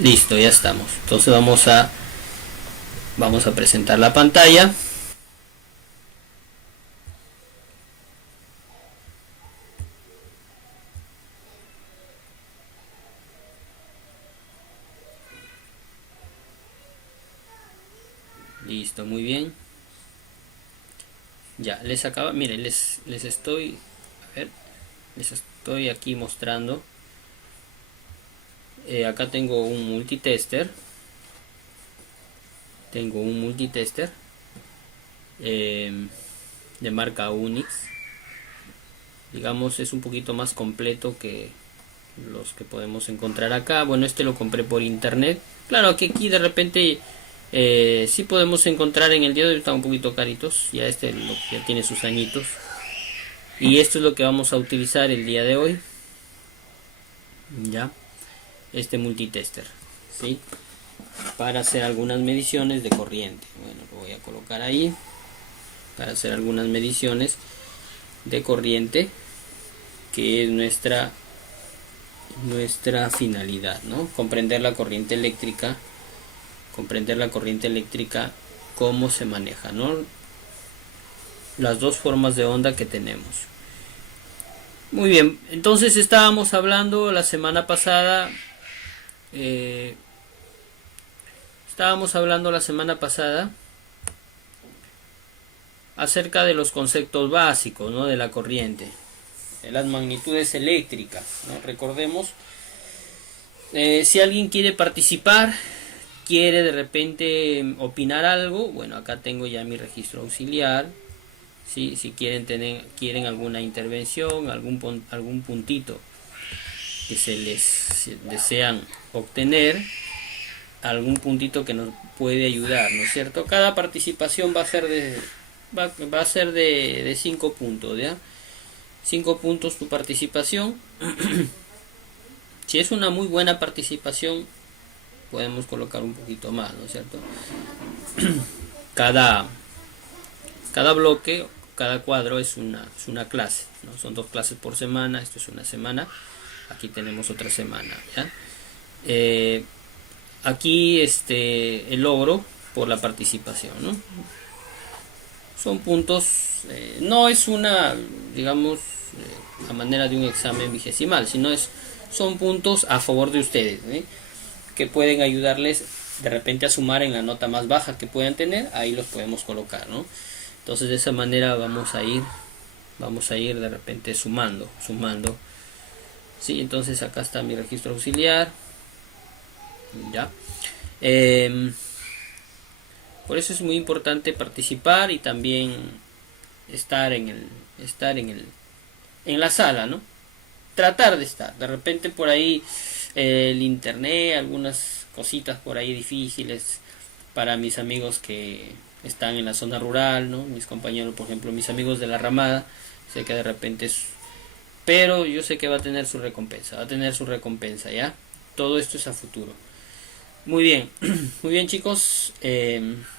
Listo, ya estamos. Entonces vamos a presentar la pantalla. Listo, muy bien. Ya, miren, les estoy, a ver, les estoy aquí mostrando. Acá tengo un multitester. De marca Unix. Digamos, es un poquito más completo que los que podemos encontrar acá. Bueno, este lo compré por internet. Claro que aquí de repente sí podemos encontrar, en el día de hoy están un poquito caritos. Ya ya tiene sus añitos. Y esto es lo que vamos a utilizar el día de hoy. Ya, este multitester, ¿sí? Para hacer algunas mediciones de corriente. Bueno, lo voy a colocar ahí. Para hacer algunas mediciones de corriente, que es nuestra finalidad, ¿no? Comprender la corriente eléctrica, cómo se maneja, ¿no? Las dos formas de onda que tenemos. Muy bien, entonces estábamos hablando la semana pasada, acerca de los conceptos básicos, ¿no? De la corriente, de las magnitudes eléctricas, ¿no? Recordemos, si alguien quiere participar, quiere de repente opinar algo, bueno, acá tengo ya mi registro auxiliar. ¿Sí? Si quieren alguna intervención, algún puntito que se desean obtener, algún puntito que nos puede ayudar, ¿no es cierto? Cada participación va a ser de 5 puntos, ¿ya? 5 puntos tu participación. Si es una muy buena participación, podemos colocar un poquito más, ¿no es cierto? Cada bloque, cada cuadro es una clase, ¿no? Son 2 clases por semana. Esto es una semana, aquí tenemos otra semana, ¿ya? Aquí el logro por la participación, ¿no? Son puntos, no es una, digamos, a manera de un examen vigesimal, sino son puntos a favor de ustedes, ¿eh? Que pueden ayudarles de repente a sumar en la nota más baja que puedan tener. Ahí los podemos colocar, ¿no? Entonces de esa manera vamos a ir de repente sumando. Sí, entonces acá está mi registro auxiliar. Ya. Por eso es muy importante participar y también estar en la sala, ¿no? Tratar de estar. De repente por ahí el internet, algunas cositas por ahí difíciles para mis amigos que están en la zona rural, ¿no? Mis compañeros, por ejemplo, mis amigos de la Ramada, sé que de repente pero yo sé que va a tener su recompensa, ¿ya? Todo esto es a futuro. Muy bien, muy bien, chicos,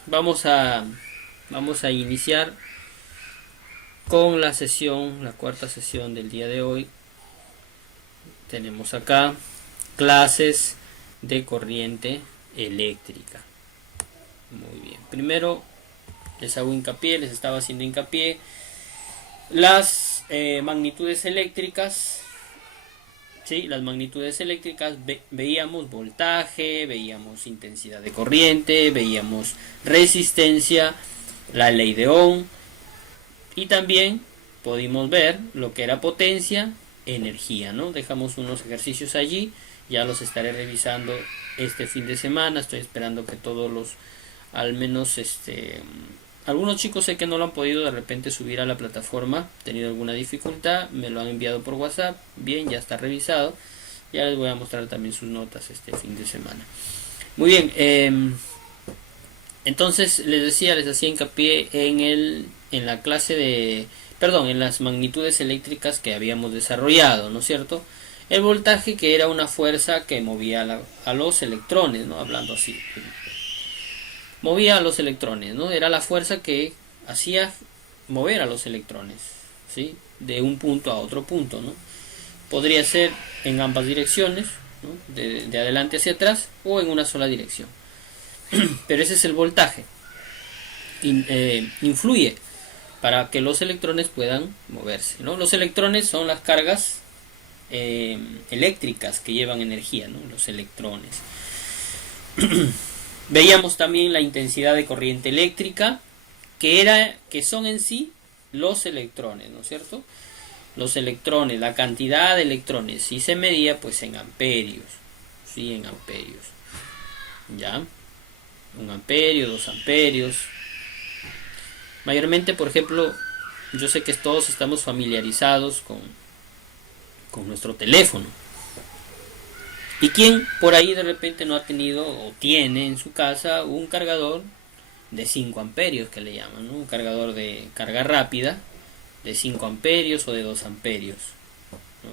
vamos a iniciar con la cuarta sesión del día de hoy. Tenemos acá clases de corriente eléctrica. Muy bien, primero les estaba haciendo hincapié las magnitudes eléctricas. ¿Sí? Las magnitudes eléctricas, veíamos voltaje, veíamos intensidad de corriente, veíamos resistencia, la ley de Ohm, y también pudimos ver lo que era potencia, energía, ¿no? Dejamos unos ejercicios allí, ya los estaré revisando este fin de semana. Estoy esperando que al menos algunos chicos sé que no lo han podido de repente subir a la plataforma, tenido alguna dificultad, me lo han enviado por WhatsApp. Bien, ya está revisado. Ya les voy a mostrar también sus notas este fin de semana. Muy bien, entonces les hacía hincapié en la clase en las magnitudes eléctricas que habíamos desarrollado, ¿no es cierto? El voltaje, que era una fuerza que movía a los electrones, ¿no? Hablando así, movía a los electrones, ¿no? Era la fuerza que hacía mover a los electrones, ¿sí? De un punto a otro punto, ¿no? Podría ser en ambas direcciones, ¿no? De adelante hacia atrás o en una sola dirección. Pero ese es el voltaje. Influye para que los electrones puedan moverse, ¿no? Los electrones son las cargas eléctricas que llevan energía, ¿no? Los electrones. Veíamos también la intensidad de corriente eléctrica, que son en sí los electrones, ¿no es cierto? Los electrones, la cantidad de electrones, si se medía pues en amperios, ¿sí? En amperios, ¿ya? 1 amperio, 2 amperios. Mayormente, por ejemplo, yo sé que todos estamos familiarizados con nuestro teléfono. ¿Y quién por ahí de repente no ha tenido o tiene en su casa un cargador de 5 amperios que le llaman, ¿no? Un cargador de carga rápida de 5 amperios o de 2 amperios, ¿no?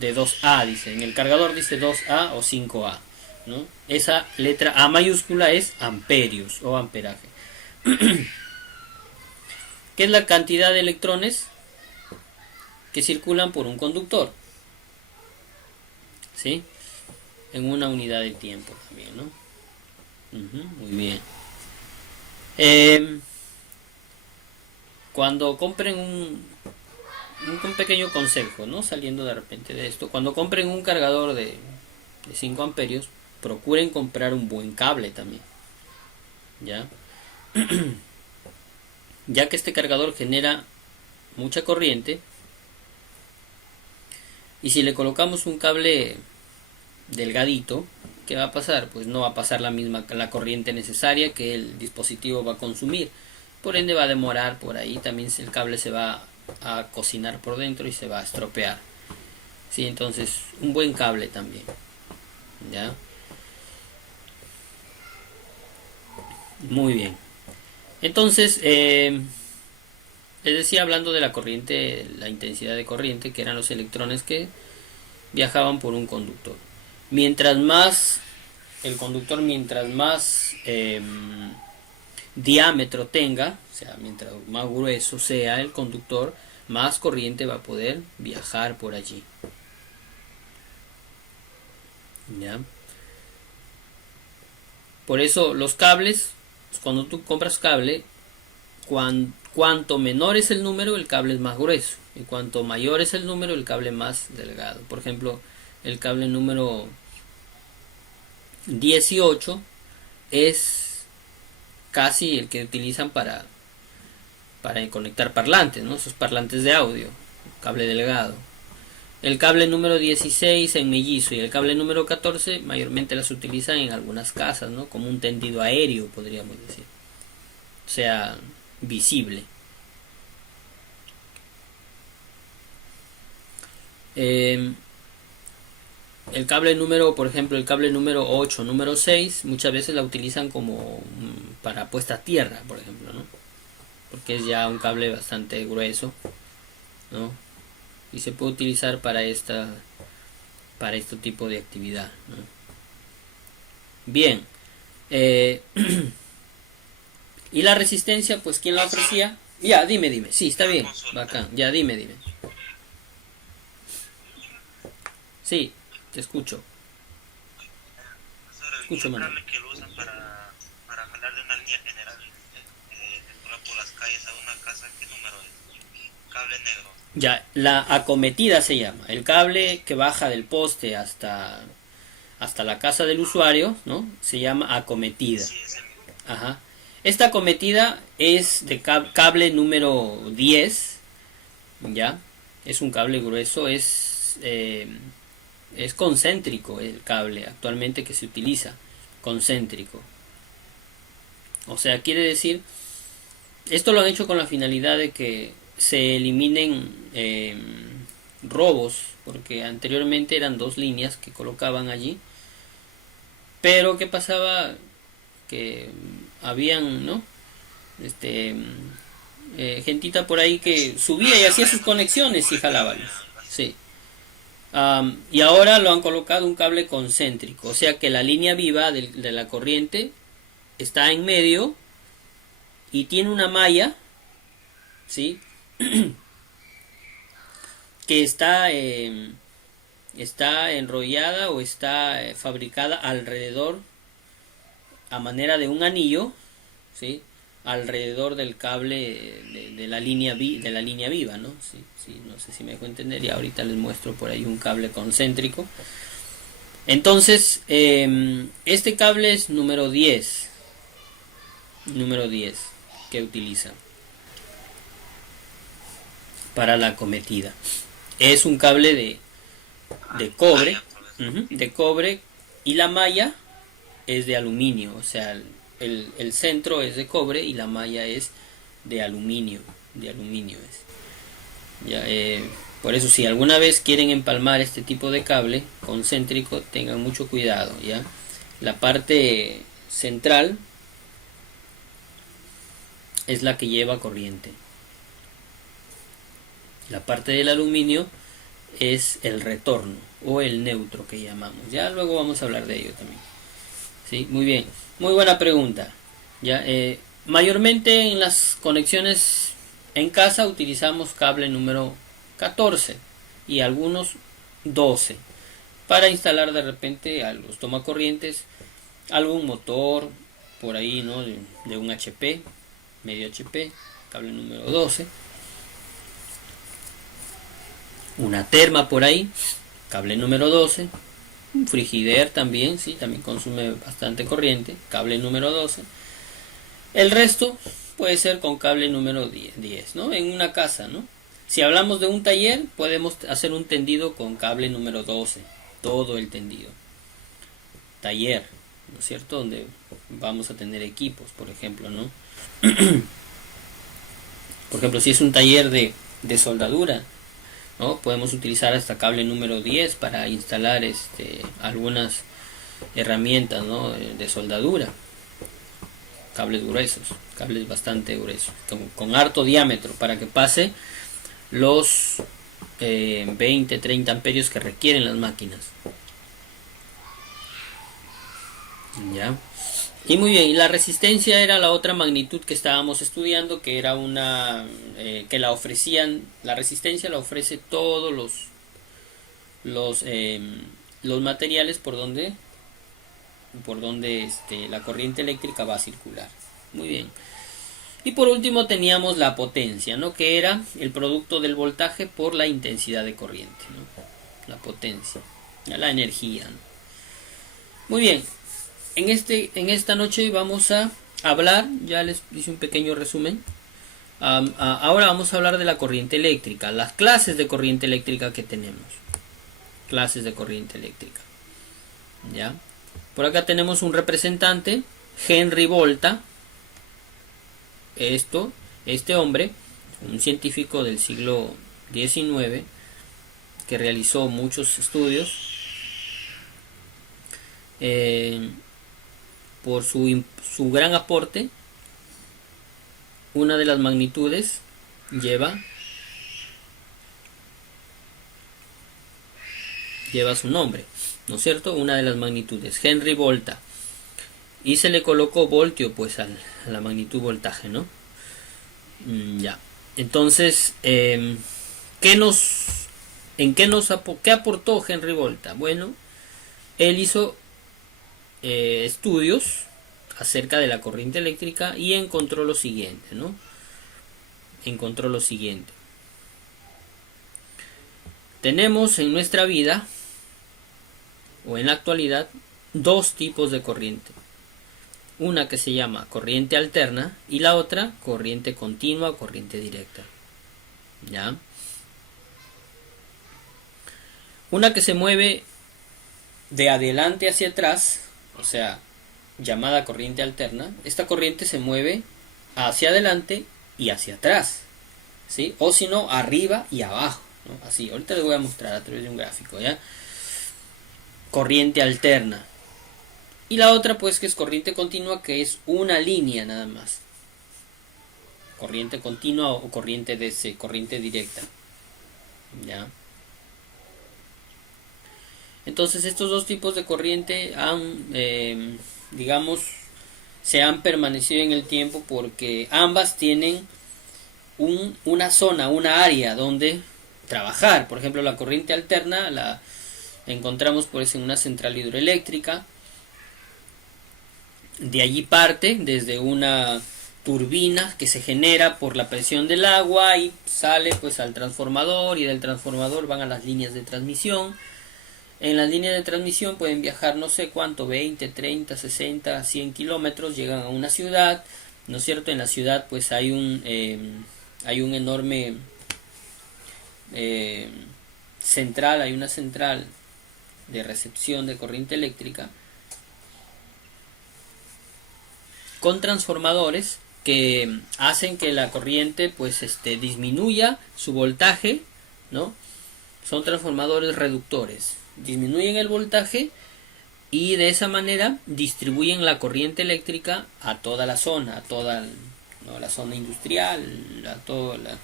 De 2A dice, en el cargador dice 2A o 5A, ¿no? Esa letra A mayúscula es amperios o amperaje. ¿Qué es la cantidad de electrones que circulan por un conductor? ¿Sí? En una unidad de tiempo también, ¿no? Muy bien. Cuando compren un pequeño consejo, ¿no? Saliendo de repente de esto, cuando compren un cargador de 5 amperios, procuren comprar un buen cable también, ¿ya? Ya que este cargador genera mucha corriente, y si le colocamos un cable delgadito, ¿qué va a pasar? Pues no va a pasar la corriente necesaria que el dispositivo va a consumir. Por ende va a demorar por ahí, también el cable se va a cocinar por dentro y se va a estropear. ¿Sí? Entonces, un buen cable también, ¿ya? Muy bien. Entonces, les decía, hablando de la corriente, la intensidad de corriente, que eran los electrones que viajaban por un conductor. Mientras más diámetro tenga, o sea, mientras más grueso sea el conductor, más corriente va a poder viajar por allí. ¿Ya? Por eso los cables, cuando tú compras cable, cuanto menor es el número, el cable es más grueso, y cuanto mayor es el número, el cable más delgado. Por ejemplo, el cable número 18 es casi el que utilizan para conectar parlantes, ¿no? Esos parlantes de audio, cable delgado. El cable número 16 en mellizo y el cable número 14 mayormente las utilizan en algunas casas, ¿no? Como un tendido aéreo, podríamos decir. O sea, visible. El cable número, por ejemplo, el cable número 8, número 6, muchas veces la utilizan como para puesta a tierra, por ejemplo, ¿no? Porque es ya un cable bastante grueso, ¿no? Y se puede utilizar para este tipo de actividad, ¿no? Bien. Y la resistencia, pues, ¿quién la ofrecía? Ya, dime. Sí, está bien. Bacán. Ya, dime. Sí, te escucho. Escucho, El Manuel. cable que lo usan para jalar de una línea general por las calles a una casa, ¿qué número es? Cable negro. Ya, la acometida se llama. El cable que baja del poste hasta la casa del usuario, ¿no? Se llama acometida. Sí, ese. Ajá. Esta acometida es de cable número 10, ¿ya? Es un cable grueso, es concéntrico el cable actualmente que se utiliza, concéntrico. O sea, quiere decir, esto lo han hecho con la finalidad de que se eliminen robos, porque anteriormente eran 2 líneas que colocaban allí, pero ¿qué pasaba? Que habían, ¿no? Gentita por ahí que subía y hacía sus conexiones y jalaba luz. Sí. Y ahora lo han colocado un cable concéntrico, o sea que la línea viva de la corriente está en medio y tiene una malla, ¿sí? Que está está enrollada o está fabricada alrededor, a manera de un anillo, ¿sí? Alrededor del cable de la línea viva, ¿no? Sí, sí, no sé si me dejo entender, y ahorita les muestro por ahí un cable concéntrico. Entonces, este cable es número 10 que utiliza para la acometida. Es un cable de cobre, de cobre, y la malla es de aluminio, o sea, el centro es de cobre y la malla es de aluminio, es. Ya, por eso, si alguna vez quieren empalmar este tipo de cable concéntrico, tengan mucho cuidado, ¿ya? La parte central es la que lleva corriente. La parte del aluminio es el retorno o el neutro que llamamos. Ya luego vamos a hablar de ello también. Sí, muy bien. Muy buena pregunta. Ya, mayormente en las conexiones en casa utilizamos cable número 14 y algunos 12 para instalar de repente a los tomacorrientes algún motor por ahí, ¿no? De un HP, medio HP, cable número 12. Una terma por ahí, cable número 12. Un frigider también, sí, también consume bastante corriente, cable número 12. El resto puede ser con cable número 10, ¿no? En una casa, ¿no? Si hablamos de un taller, podemos hacer un tendido con cable número 12, todo el tendido. Taller, ¿no es cierto? Donde vamos a tener equipos, por ejemplo, ¿no? Por ejemplo, si es un taller de soldadura, ¿no? Podemos utilizar hasta cable número 10 para instalar algunas herramientas, ¿no? de soldadura. Cables gruesos, cables bastante gruesos, con harto diámetro para que pase los 20-30 amperios que requieren las máquinas. Ya. Y muy bien, y la resistencia era la otra magnitud que estábamos estudiando, que era una que la ofrecían, la resistencia la ofrece todos los materiales por donde la corriente eléctrica va a circular. Muy bien. Y por último teníamos la potencia, ¿no? Que era el producto del voltaje por la intensidad de corriente, ¿no? La potencia, la energía, ¿no? Muy bien. En esta noche vamos a hablar, ya les hice un pequeño resumen. Ahora vamos a hablar de la corriente eléctrica, las clases de corriente eléctrica que tenemos. Clases de corriente eléctrica. ¿Ya? Por acá tenemos un representante, Henry Volta. Este hombre, un científico del siglo XIX, que realizó muchos estudios, por su gran aporte, una de las magnitudes lleva su nombre, ¿no es cierto? Una de las magnitudes, Henry Volta, y se le colocó voltio pues a la magnitud voltaje, ¿no? Ya. Entonces, ¿qué aportó Henry Volta? Bueno, él hizo estudios acerca de la corriente eléctrica y encontró lo siguiente, ¿no? Tenemos en nuestra vida, o en la actualidad, dos tipos de corriente. Una que se llama corriente alterna y la otra corriente continua o corriente directa. ¿Ya? Una que se mueve de adelante hacia atrás, o sea, llamada corriente alterna. Esta corriente se mueve hacia adelante y hacia atrás, ¿sí? O si no, arriba y abajo, ¿no? Así, ahorita les voy a mostrar a través de un gráfico, ¿ya? Corriente alterna. Y la otra pues que es corriente continua, que es una línea nada más. Corriente continua o corriente DC, corriente directa. ¿Ya? Entonces estos dos tipos de corriente se han permanecido en el tiempo porque ambas tienen una zona, una área donde trabajar. Por ejemplo, la corriente alterna encontramos pues en una central hidroeléctrica. De allí parte desde una turbina que se genera por la presión del agua y sale pues al transformador, y del transformador van a las líneas de transmisión. En las líneas de transmisión pueden viajar no sé cuánto, 20, 30, 60, 100 kilómetros, llegan a una ciudad, ¿no es cierto? En la ciudad pues hay un enorme central, hay una central de recepción de corriente eléctrica con transformadores que hacen que la corriente pues disminuya su voltaje, ¿no? Son transformadores reductores, disminuyen el voltaje y de esa manera distribuyen la corriente eléctrica a toda la zona, a toda, ¿no?, la zona industrial, a toda la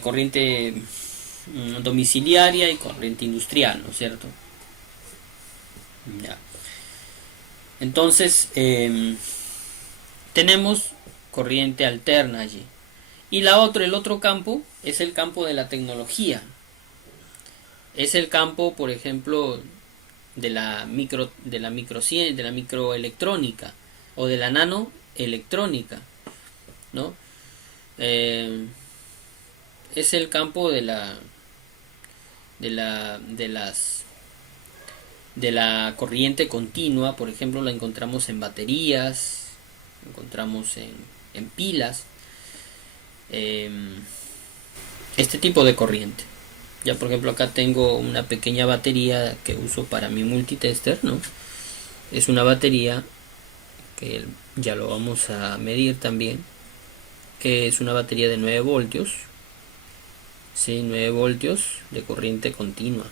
corriente domiciliaria y corriente industrial, ¿no es cierto? Ya. Entonces tenemos corriente alterna allí. Y el otro campo es el campo de la tecnología. Es el campo, por ejemplo, de la microelectrónica o de la nanoelectrónica, ¿no? Es el campo de la corriente continua. Por ejemplo, la encontramos en baterías, encontramos en pilas, este tipo de corriente. Ya, por ejemplo, acá tengo una pequeña batería que uso para mi multitester, ¿no? Es una batería que ya lo vamos a medir también, que es una batería de 9 voltios, ¿sí? 9 voltios de corriente continua.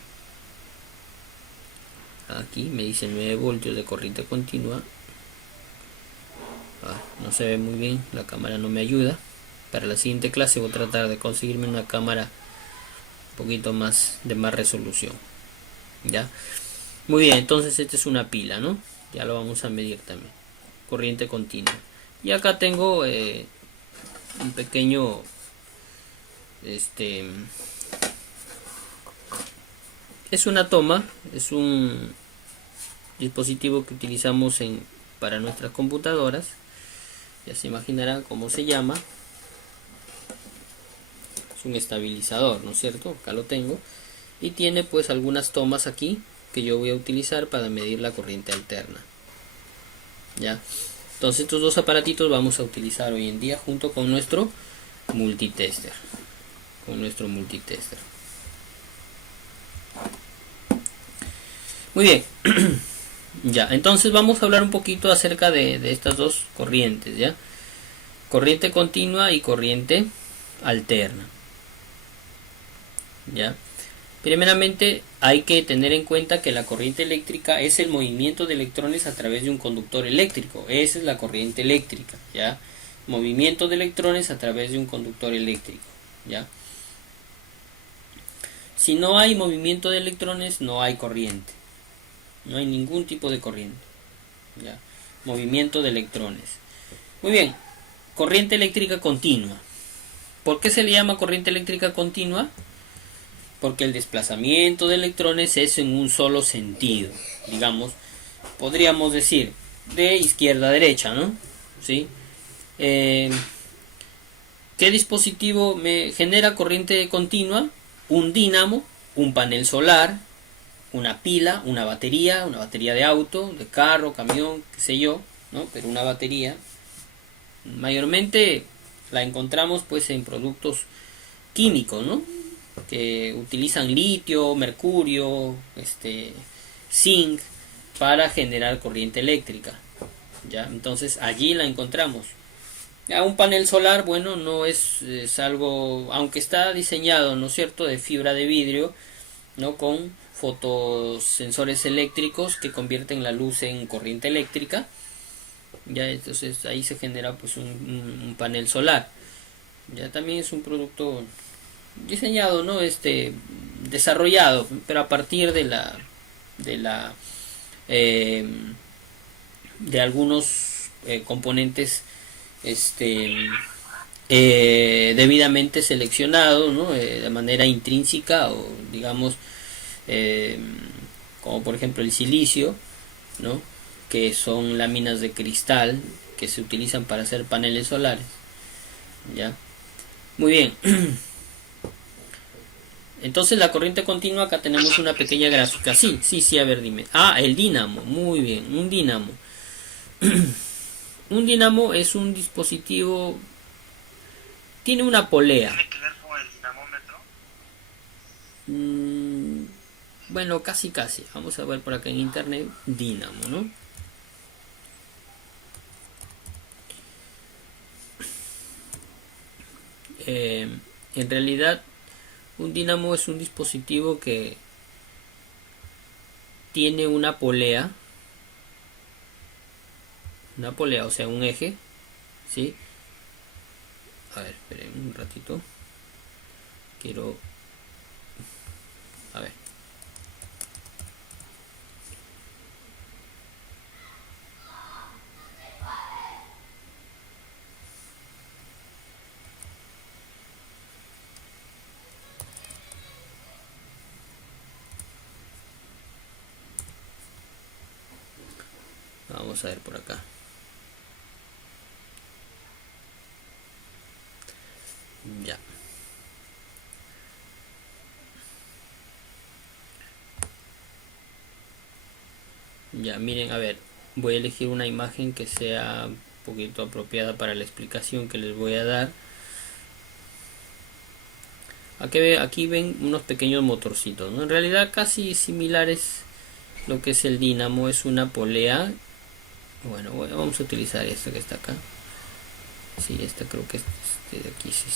Aquí me dice 9 voltios de corriente continua. No se ve muy bien, la cámara no me ayuda. Para la siguiente clase voy a tratar de conseguirme una cámara un poquito más de más resolución. Ya, muy bien. Entonces esta es una pila, ¿no? Ya lo vamos a medir también, corriente continua. Y acá tengo un pequeño es una toma, es un dispositivo que utilizamos para nuestras computadoras. Ya se imaginarán cómo se llama. Es un estabilizador, ¿no es cierto? Acá lo tengo. Y tiene pues algunas tomas aquí que yo voy a utilizar para medir la corriente alterna. Ya. Entonces estos dos aparatitos vamos a utilizar hoy en día junto con nuestro multitester. Muy bien. Ya, entonces vamos a hablar un poquito acerca de estas dos corrientes, ¿ya? Corriente continua y corriente alterna. ¿Ya? Primeramente hay que tener en cuenta que la corriente eléctrica es el movimiento de electrones a través de un conductor eléctrico. Esa es la corriente eléctrica, ¿ya? Movimiento de electrones a través de un conductor eléctrico, ¿ya? Si no hay movimiento de electrones, no hay corriente. No hay ningún tipo de corriente, ¿ya? Movimiento de electrones. Muy bien, corriente eléctrica continua. ¿Por qué se le llama corriente eléctrica continua? Porque el desplazamiento de electrones es en un solo sentido. Digamos, podríamos decir de izquierda a derecha, ¿no? ¿Sí? ¿Qué dispositivo me genera corriente continua? Un dínamo, un panel solar, una pila, una batería de auto, de carro, camión, qué sé yo, ¿no? Pero una batería mayormente la encontramos pues en productos químicos, ¿no? Que utilizan litio, mercurio, zinc para generar corriente eléctrica, ¿ya? Entonces allí la encontramos. Ya un panel solar, bueno, no es algo, aunque está diseñado, ¿no es cierto?, de fibra de vidrio, ¿no?, con fotosensores eléctricos que convierten la luz en corriente eléctrica. Ya, entonces ahí se genera pues un panel solar. Ya también es un producto diseñado, ¿no?, desarrollado, pero a partir de algunos componentes debidamente seleccionados, ¿no?, de manera intrínseca o digamos como por ejemplo el silicio, ¿no? Que son láminas de cristal que se utilizan para hacer paneles solares, ¿ya? Muy bien. Entonces la corriente continua, acá tenemos una pequeña gráfica. Sí, sí, sí, a ver, dime. Ah, el dínamo, muy bien, un dínamo. Un dínamo es un dispositivo, tiene una polea. ¿Tiene que ver con el dinamómetro? Bueno, casi casi. Vamos a ver por acá en internet, dínamo, ¿no? En realidad, un dínamo es un dispositivo que tiene una polea, o sea, un eje, ¿sí? A ver, esperen un ratito. Quiero... A ver. Vamos a ver por acá. Ya. Ya, miren, a ver. Voy a elegir una imagen que sea un poquito apropiada para la explicación que les voy a dar. Aquí ven unos pequeños motorcitos, ¿no? En realidad casi similares. Lo que es el dínamo es una polea. Bueno, vamos a utilizar esta que está acá. Sí, esta creo que este de aquí sí.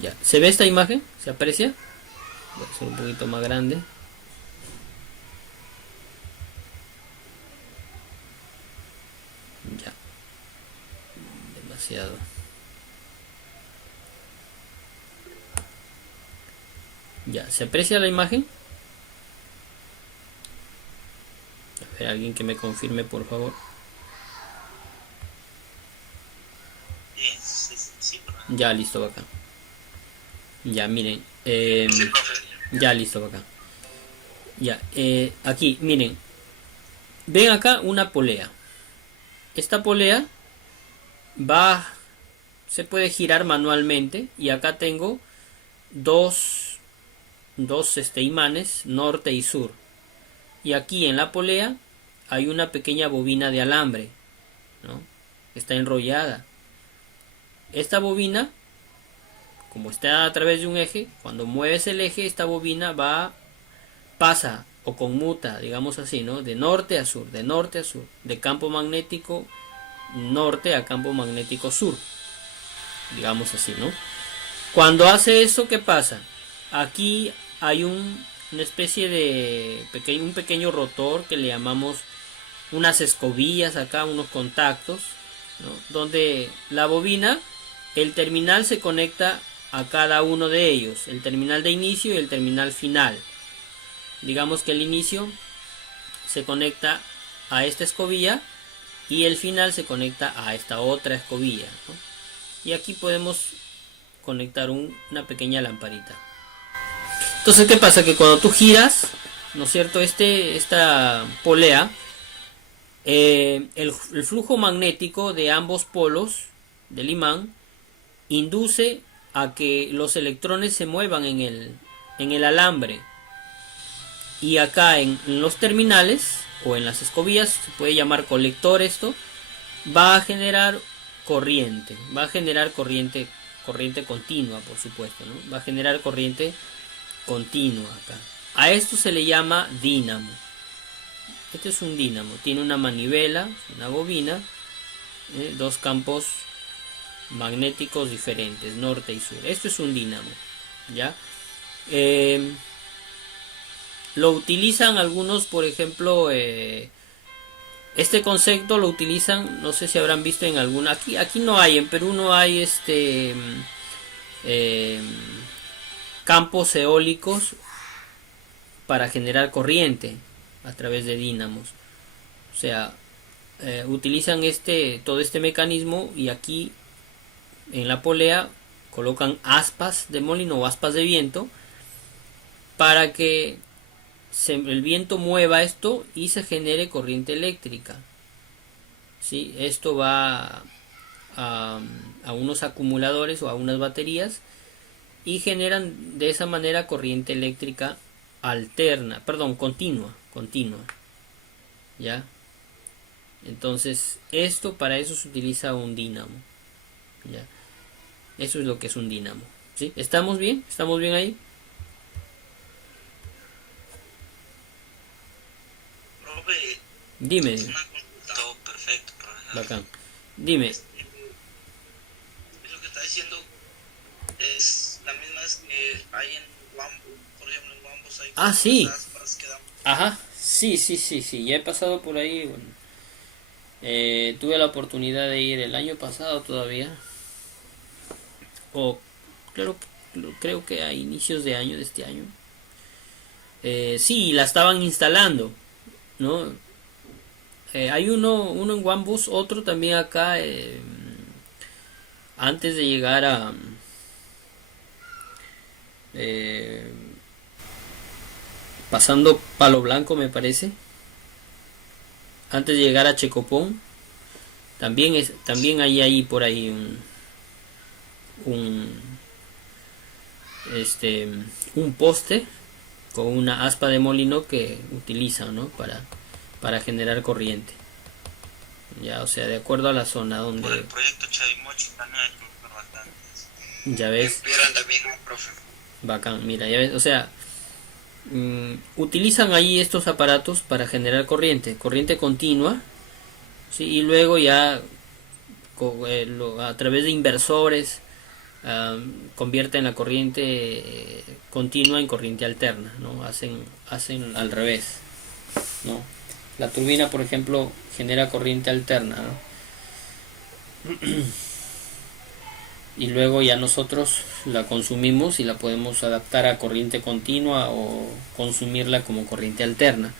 Ya, ¿se ve esta imagen? ¿Se aprecia? Voy a hacer un poquito más grande. Ya, demasiado. Ya, ¿se aprecia la imagen? A ver, alguien que me confirme, por favor. Bien, sí, Ya, listo, acá. Ya, miren. sí, profe. Ya, listo, acá. Ya, aquí, miren. Ven acá una polea. Esta polea se puede girar manualmente. Y acá tengo dos imanes, norte y sur. Y aquí en la polea hay una pequeña bobina de alambre, ¿no? Está enrollada. Esta bobina, como está a través de un eje, cuando mueves el eje, esta bobina pasa o conmuta, digamos así, ¿no? De norte a sur, de campo magnético norte a campo magnético sur, digamos así, ¿no? Cuando hace eso, ¿qué pasa? Aquí hay una especie de un pequeño rotor que le llamamos unas escobillas acá, unos contactos, ¿no? Donde la bobina, el terminal se conecta a cada uno de ellos, el terminal de inicio y el terminal final. Digamos que el inicio se conecta a esta escobilla y el final se conecta a esta otra escobilla, ¿no? Y aquí podemos conectar una pequeña lamparita. Entonces, ¿qué pasa? Que cuando tú giras, ¿no es cierto? Esta polea, el flujo magnético de ambos polos del imán induce a que los electrones se muevan en el alambre. Y acá en los terminales o en las escobillas, se puede llamar colector esto, va a generar corriente. Va a generar corriente continua, por supuesto, ¿no? Va a generar corriente continua acá. A esto se le llama dínamo. Este es un dínamo. Tiene una manivela, una bobina, dos campos magnéticos diferentes, norte y sur. Esto es un dínamo, ¿ya? Lo utilizan algunos, por ejemplo, este concepto lo utilizan, no sé si habrán visto en alguna, aquí no hay, en Perú no hay campos eólicos para generar corriente a través de dínamos. O sea, utilizan todo este mecanismo y aquí en la polea colocan aspas de molino o aspas de viento para que el viento mueva esto y se genere corriente eléctrica. ¿Sí? Esto va a unos acumuladores o a unas baterías y generan de esa manera corriente eléctrica continua, ¿ya? Entonces, para eso se utiliza un dínamo, ¿ya? Eso es lo que es un dínamo, ¿sí? ¿Estamos bien? ¿Estamos bien ahí? Profe, Dime, es una consulta. Todo perfecto, profesor. bacán. Dime. Es lo que está diciendo es la misma que hay en Wambo. Por ejemplo, en Wambo hay Sí. aspas que dan. Ajá, sí, ya he pasado por ahí. Bueno, tuve la oportunidad de ir el año pasado todavía, o creo que a inicios de año, de este año. Sí, la estaban instalando, ¿no? Hay uno en Wambus, otro también acá, antes de llegar a pasando Palo Blanco, me parece, antes de llegar a Checopón, también hay ahí por ahí un un poste con una aspa de molino que utilizan, ¿no? para generar corriente, ya, o sea, de acuerdo a la zona Por el donde, proyecto Chavimochi también hay que buscar bastantes. ya ves, Estuvieron también un profe. bacán, mira, ya ves, o sea, utilizan ahí estos aparatos para generar corriente continua, ¿sí? Y luego ya a través de inversores convierten la corriente continua en corriente alterna, ¿no? Hacen al revés, ¿no? La turbina, por ejemplo, genera corriente alterna, ¿no? Y luego ya nosotros la consumimos y la podemos adaptar a corriente continua o consumirla como corriente alterna.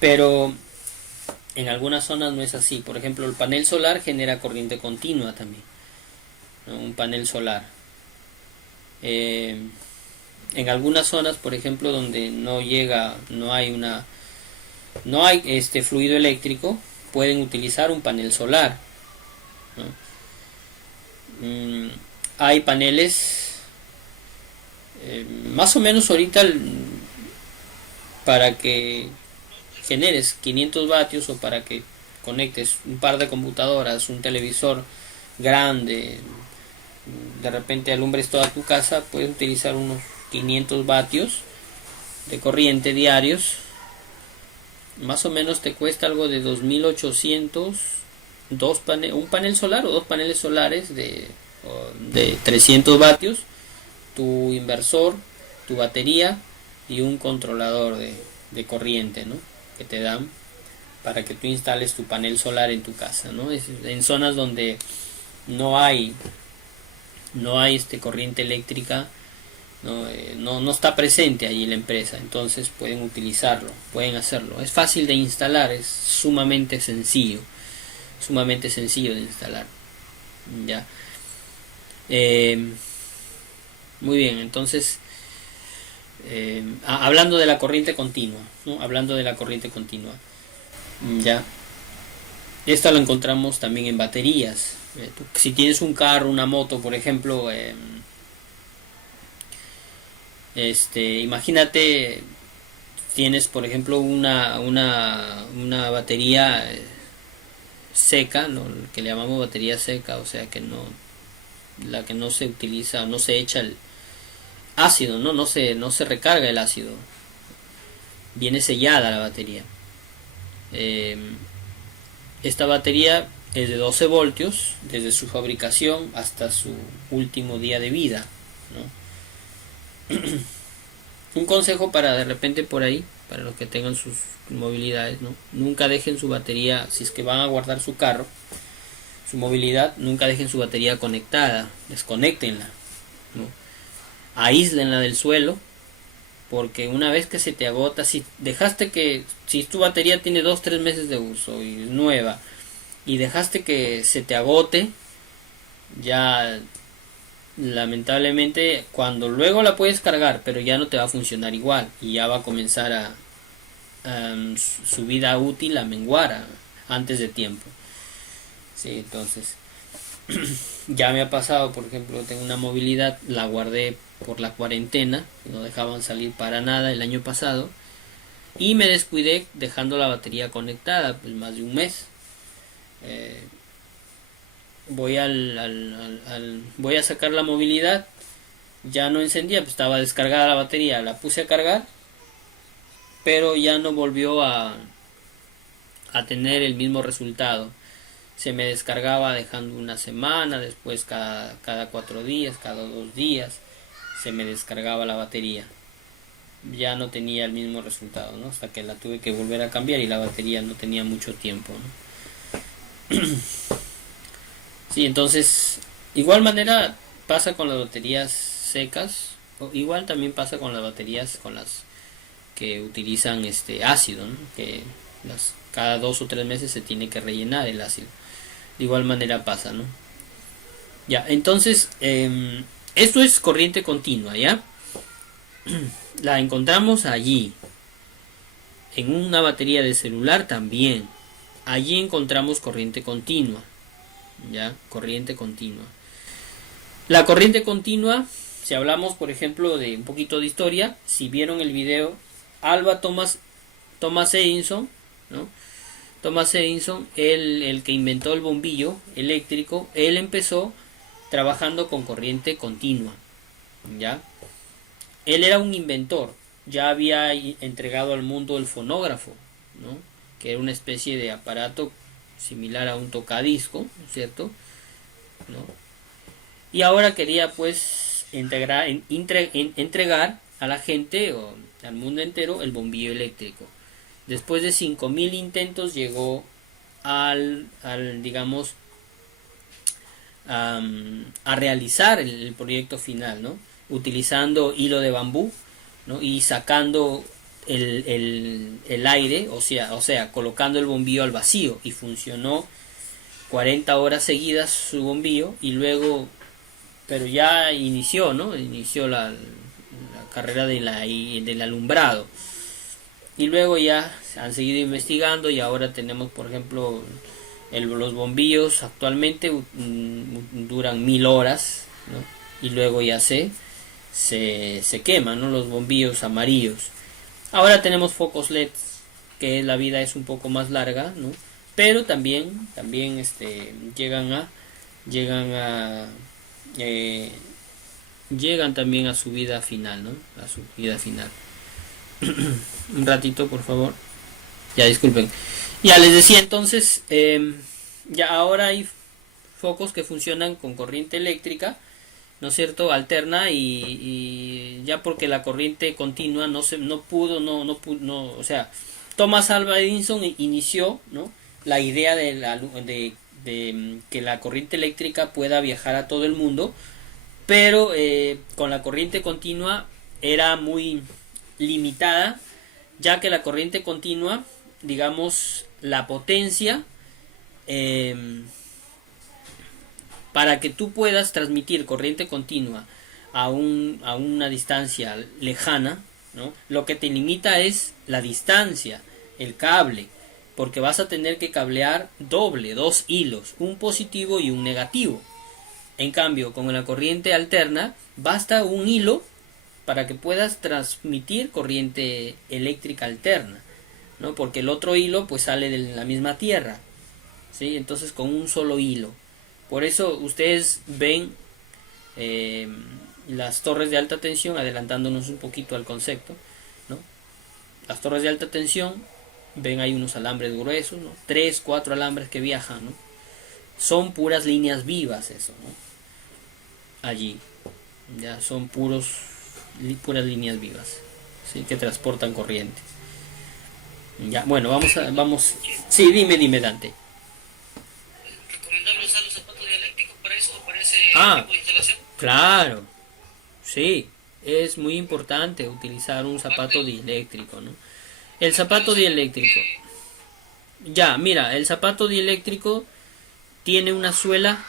Pero en algunas zonas no es así. Por ejemplo, el panel solar genera corriente continua también, ¿no? Un panel solar. En algunas zonas, por ejemplo, donde no hay este fluido eléctrico, pueden utilizar un panel solar, ¿no? Hay paneles más o menos ahorita para que generes 500 vatios o para que conectes un par de computadoras, un televisor grande, de repente alumbres toda tu casa, puedes utilizar unos 500 vatios de corriente diarios. Más o menos te cuesta algo de 2.800 un panel solar o dos paneles solares de 300 vatios, tu inversor, tu batería y un controlador de corriente, ¿no? Que te dan para que tú instales tu panel solar en tu casa, ¿no? En zonas donde no hay corriente eléctrica, no está presente allí la empresa, entonces pueden utilizarlo, pueden hacerlo. Es fácil de instalar, es sumamente sencillo de instalar, ya. Muy bien, entonces hablando de la corriente continua, ¿no? Ya, esta lo encontramos también en baterías. Si tienes un carro, una moto, por ejemplo, imagínate, tienes por ejemplo una batería seca, ¿no? Que le llamamos batería seca, o sea que la que no se utiliza, no se echa el ácido, no se recarga el ácido, viene sellada la batería. Esta batería es de 12 voltios desde su fabricación hasta su último día de vida, ¿no? Un consejo para de repente por ahí, para los que tengan sus movilidades, ¿no? Nunca dejen su batería, si es que van a guardar su carro, su movilidad, nunca dejen su batería conectada, desconéctenla, ¿no? Aíslenla del suelo, porque una vez que se te agota, si tu batería tiene 2-3 meses de uso y es nueva, y dejaste que se te agote, Ya lamentablemente cuando luego la puedes cargar, pero ya no te va a funcionar igual y ya va a comenzar su vida útil a menguar antes de tiempo. Sí, entonces ya me ha pasado, por ejemplo, tengo una movilidad, la guardé por la cuarentena, no dejaban salir para nada el año pasado y me descuidé dejando la batería conectada pues más de un mes. Eh, voy a sacar la movilidad, ya no encendía, pues estaba descargada la batería, la puse a cargar, pero ya no volvió a tener el mismo resultado. Se me descargaba dejando una semana, después cada 4 días, cada 2 días, se me descargaba la batería. Ya no tenía el mismo resultado, ¿no? Hasta que la tuve que volver a cambiar y la batería no tenía mucho tiempo, ¿no? Sí, entonces, igual manera pasa con las baterías secas, o igual también pasa con las baterías con las que utilizan ácido, ¿no? Que cada 2 o 3 meses se tiene que rellenar el ácido. De igual manera pasa, ¿no? Ya, entonces, esto es corriente continua, ¿ya? La encontramos allí. En una batería de celular también. Allí encontramos corriente continua. ¿Ya? Corriente continua. La corriente continua, si hablamos, por ejemplo, de un poquito de historia, si vieron el video, Alva Thomas Edison, ¿no? Thomas Edison, el que inventó el bombillo eléctrico, él empezó trabajando con corriente continua, ¿ya? Él era un inventor, ya había entregado al mundo el fonógrafo, ¿no? Que era una especie de aparato similar a un tocadisco, ¿cierto? ¿No? Y ahora quería pues entregar a la gente o al mundo entero el bombillo eléctrico. Después de 5000 intentos llegó digamos, a realizar el proyecto final, ¿no? Utilizando hilo de bambú, ¿no? Y sacando el aire, o sea, colocando el bombillo al vacío, y funcionó 40 horas seguidas su bombillo, y luego, pero ya inició, ¿no? Inició la carrera del alumbrado. Y luego ya han seguido investigando y ahora tenemos, por ejemplo, los bombillos actualmente duran 1000 horas, ¿no? Y luego ya se queman, ¿no? Los bombillos amarillos. Ahora tenemos focos LED, que la vida es un poco más larga, ¿no? Pero también llegan también a su vida final, ¿no? A su vida final. Un ratito, por favor. Ya, disculpen. Ya les decía entonces, ya ahora hay focos que funcionan con corriente eléctrica, ¿no es cierto? Alterna, y ya porque la corriente continua no pudo, o sea, Thomas Alva Edison inició, ¿no? La idea de que la corriente eléctrica pueda viajar a todo el mundo, pero con la corriente continua era muy limitada, ya que la corriente continua, digamos, la potencia para que tú puedas transmitir corriente continua a una distancia lejana, ¿no? Lo que te limita es la distancia, el cable, porque vas a tener que cablear dos hilos, un positivo y un negativo. En cambio, con la corriente alterna, basta un hilo para que puedas transmitir corriente eléctrica alterna, ¿no? Porque el otro hilo pues sale de la misma tierra, ¿sí? Entonces con un solo hilo. Por eso ustedes ven las torres de alta tensión, adelantándonos un poquito al concepto, ¿no? Las torres de alta tensión, ven hay unos alambres gruesos, ¿no? 3, 4 alambres que viajan, ¿no? Son puras líneas vivas eso, ¿no? Allí ya son puras líneas vivas, ¿sí? Que transportan corriente. Ya, bueno, vamos. Sí, dime, Dante. ¿Recomendable usar los zapatos dieléctricos para eso, para ese tipo de instalación? Claro, sí, es muy importante utilizar un zapato dieléctrico, ¿no? El zapato dieléctrico. Ya, mira, el zapato dieléctrico tiene una suela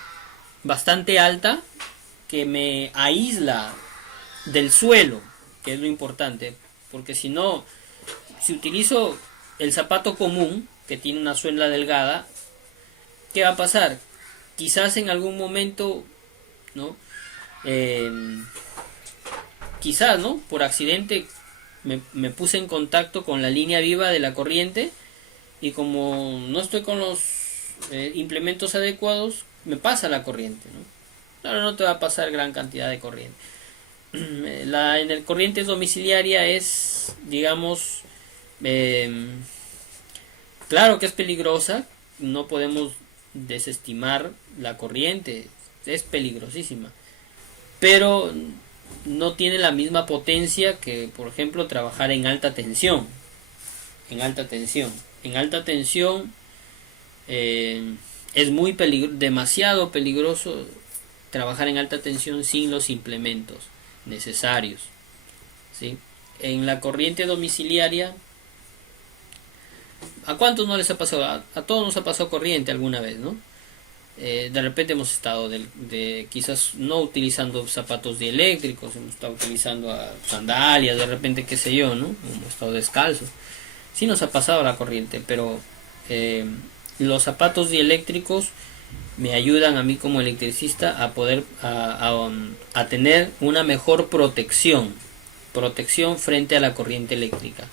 bastante alta que me aísla del suelo, que es lo importante, porque si no, si utilizo el zapato común, que tiene una suela delgada, ¿qué va a pasar? Quizás en algún momento, ¿no? Eh, quizás, ¿no? Por accidente me puse en contacto con la línea viva de la corriente y como no estoy con los implementos adecuados, me pasa la corriente, ¿no? Claro, no te va a pasar gran cantidad de corriente. En el corriente domiciliaria es, digamos, claro que es peligrosa, no podemos desestimar la corriente, es peligrosísima, pero no tiene la misma potencia que, por ejemplo, trabajar en alta tensión. En alta tensión es demasiado peligroso trabajar en alta tensión sin los implementos necesarios, ¿sí? En la corriente domiciliaria, ¿a cuántos no les ha pasado? A todos nos ha pasado corriente alguna vez, ¿no? De repente hemos estado quizás no utilizando zapatos dieléctricos, hemos estado utilizando sandalias, de repente qué sé yo, ¿no? Hemos estado descalzos. Sí nos ha pasado la corriente, pero los zapatos dieléctricos me ayudan a mí como electricista a poder a tener una mejor protección frente a la corriente eléctrica,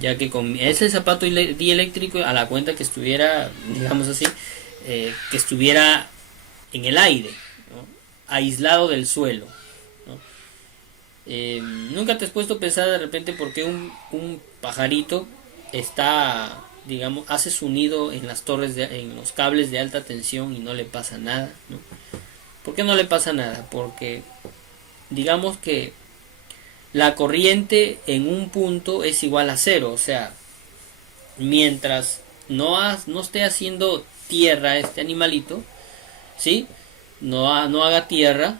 ya que con ese zapato dieléctrico, a la cuenta que estuviera, digamos así, que estuviera en el aire, ¿no? Aislado del suelo, ¿no? Nunca te has puesto a pensar de repente por qué un pajarito está, digamos, hace su nido en las torres, en los cables de alta tensión y no le pasa nada, ¿no? ¿Por qué no le pasa nada? Porque digamos que la corriente en un punto es igual a cero, o sea, mientras no esté haciendo tierra este animalito, ¿sí? No haga tierra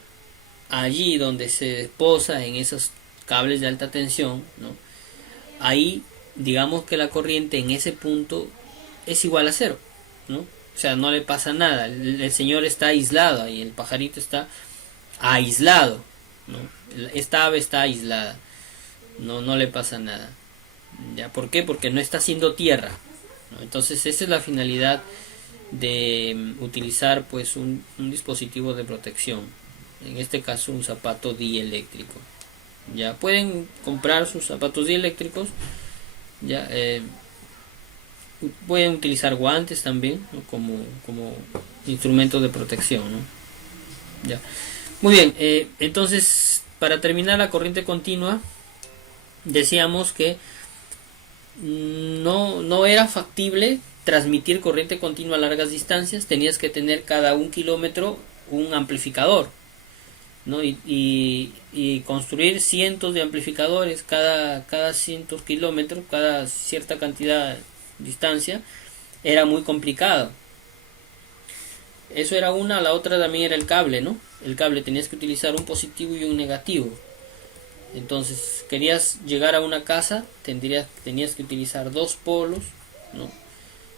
allí donde se posa en esos cables de alta tensión, ¿no? Ahí digamos que la corriente en ese punto es igual a cero, ¿no? O sea, no le pasa nada, el señor está aislado y el pajarito está aislado, ¿no? Esta ave está aislada, no le pasa nada. ¿Ya? ¿Por qué? Porque no está haciendo tierra, ¿no? Entonces esa es la finalidad de utilizar pues un dispositivo de protección, en este caso un zapato dieléctrico. Ya pueden comprar sus zapatos dieléctricos, ya pueden utilizar guantes también, ¿no? como instrumento de protección, ¿no? Ya. Muy bien, entonces para terminar la corriente continua decíamos que no era factible transmitir corriente continua a largas distancias, tenías que tener cada 1 kilómetro un amplificador, ¿no? Y construir cientos de amplificadores cada cientos kilómetros, cada cierta cantidad de distancia, era muy complicado. Eso era una, la otra también era el cable, ¿no? El cable tenías que utilizar un positivo y un negativo. Entonces, querías llegar a una casa, tenías que utilizar 2 polos, ¿no?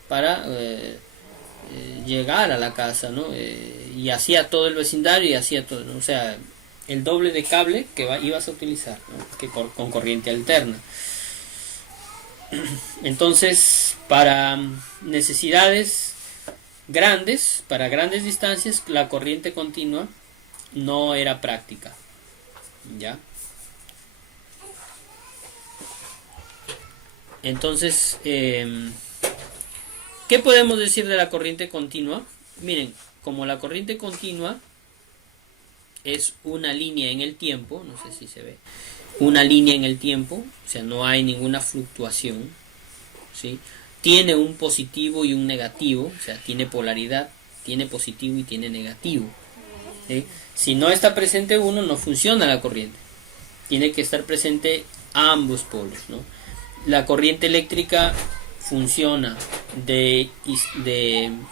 Para llegar a la casa, ¿no? Y hacía todo el vecindario y hacía todo, ¿no? O sea, el doble de cable que ibas a utilizar, ¿no? Que con corriente alterna. Entonces, para necesidades grandes, para grandes distancias, la corriente continua no era práctica, ¿ya? Entonces, ¿qué podemos decir de la corriente continua? Miren, como la corriente continua es una línea en el tiempo, no sé si se ve, una línea en el tiempo, o sea, no hay ninguna fluctuación, ¿sí? Tiene un positivo y un negativo, o sea, tiene polaridad, tiene positivo y tiene negativo, ¿sí? Si no está presente uno, no funciona la corriente. Tiene que estar presente ambos polos, ¿no? La corriente eléctrica funciona de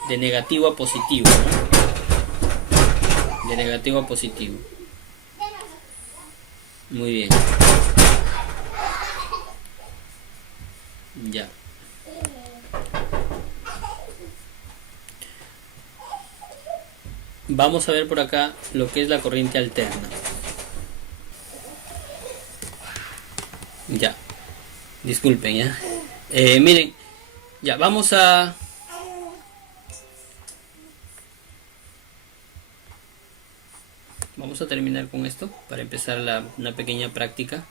negativo a positivo, ¿no? De negativo a positivo. Muy bien. Ya. vamos a ver por acá lo que es la corriente alterna. Ya, disculpen, ya. Miren, ya vamos a terminar con esto para empezar una pequeña práctica.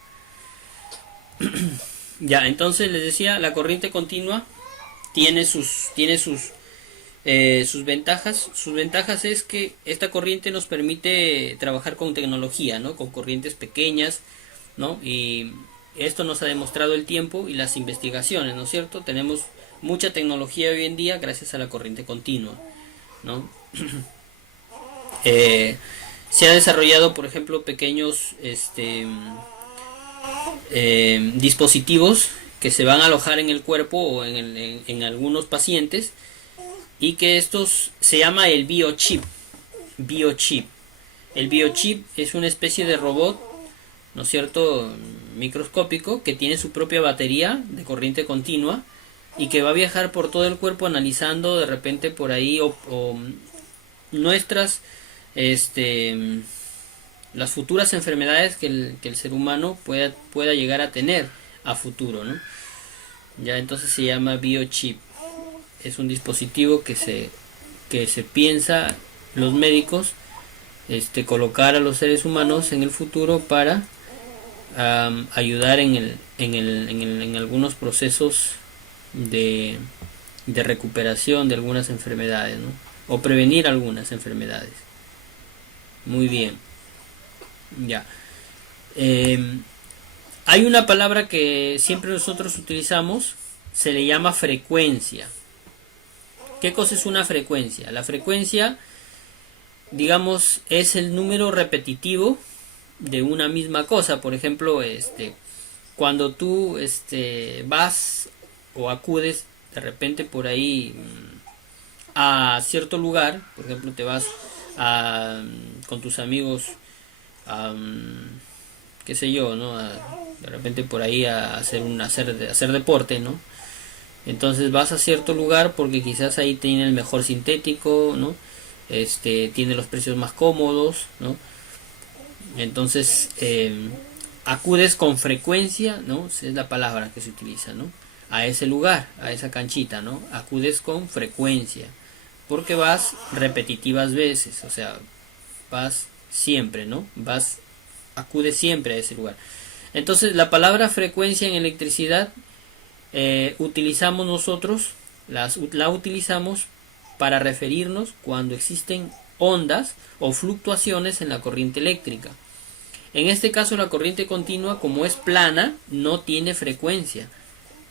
Ya, entonces les decía, la corriente continua tiene sus ventajas. Sus ventajas es que esta corriente nos permite trabajar con tecnología, ¿no? Con corrientes pequeñas, ¿no? Y esto nos ha demostrado el tiempo y las investigaciones, ¿no es cierto? Tenemos mucha tecnología hoy en día gracias a la corriente continua, ¿no? Se ha desarrollado, por ejemplo, pequeños dispositivos que se van a alojar en el cuerpo o en algunos pacientes, y que estos se llama el biochip. El biochip es una especie de robot, ¿no es cierto?, microscópico, que tiene su propia batería de corriente continua y que va a viajar por todo el cuerpo analizando de repente por ahí o nuestras las futuras enfermedades que el ser humano pueda llegar a tener a futuro, ¿no? Ya, entonces se llama biochip. Es un dispositivo que se piensa los médicos colocar a los seres humanos en el futuro para ayudar en algunos procesos de recuperación de algunas enfermedades, ¿no? O prevenir algunas enfermedades. Muy bien. Ya. Hay una palabra que siempre nosotros utilizamos, se le llama frecuencia. ¿Qué cosa es una frecuencia? La frecuencia, digamos, es el número repetitivo de una misma cosa. Por ejemplo, cuando tú vas o acudes de repente por ahí a cierto lugar, por ejemplo, te vas con tus amigos qué sé yo, ¿no? De repente por ahí a hacer deporte, ¿no? Entonces vas a cierto lugar porque quizás ahí tiene el mejor sintético, ¿no? Tiene los precios más cómodos, ¿no? Entonces acudes con frecuencia, ¿no? Esa es la palabra que se utiliza, ¿no? A ese lugar, a esa canchita, ¿no? Acudes con frecuencia porque vas repetitivas veces, o sea, vas siempre, ¿no? Acudes siempre a ese lugar. Entonces la palabra frecuencia en electricidad utilizamos nosotros, la utilizamos para referirnos cuando existen ondas o fluctuaciones en la corriente eléctrica. En este caso la corriente continua, como es plana, no tiene frecuencia,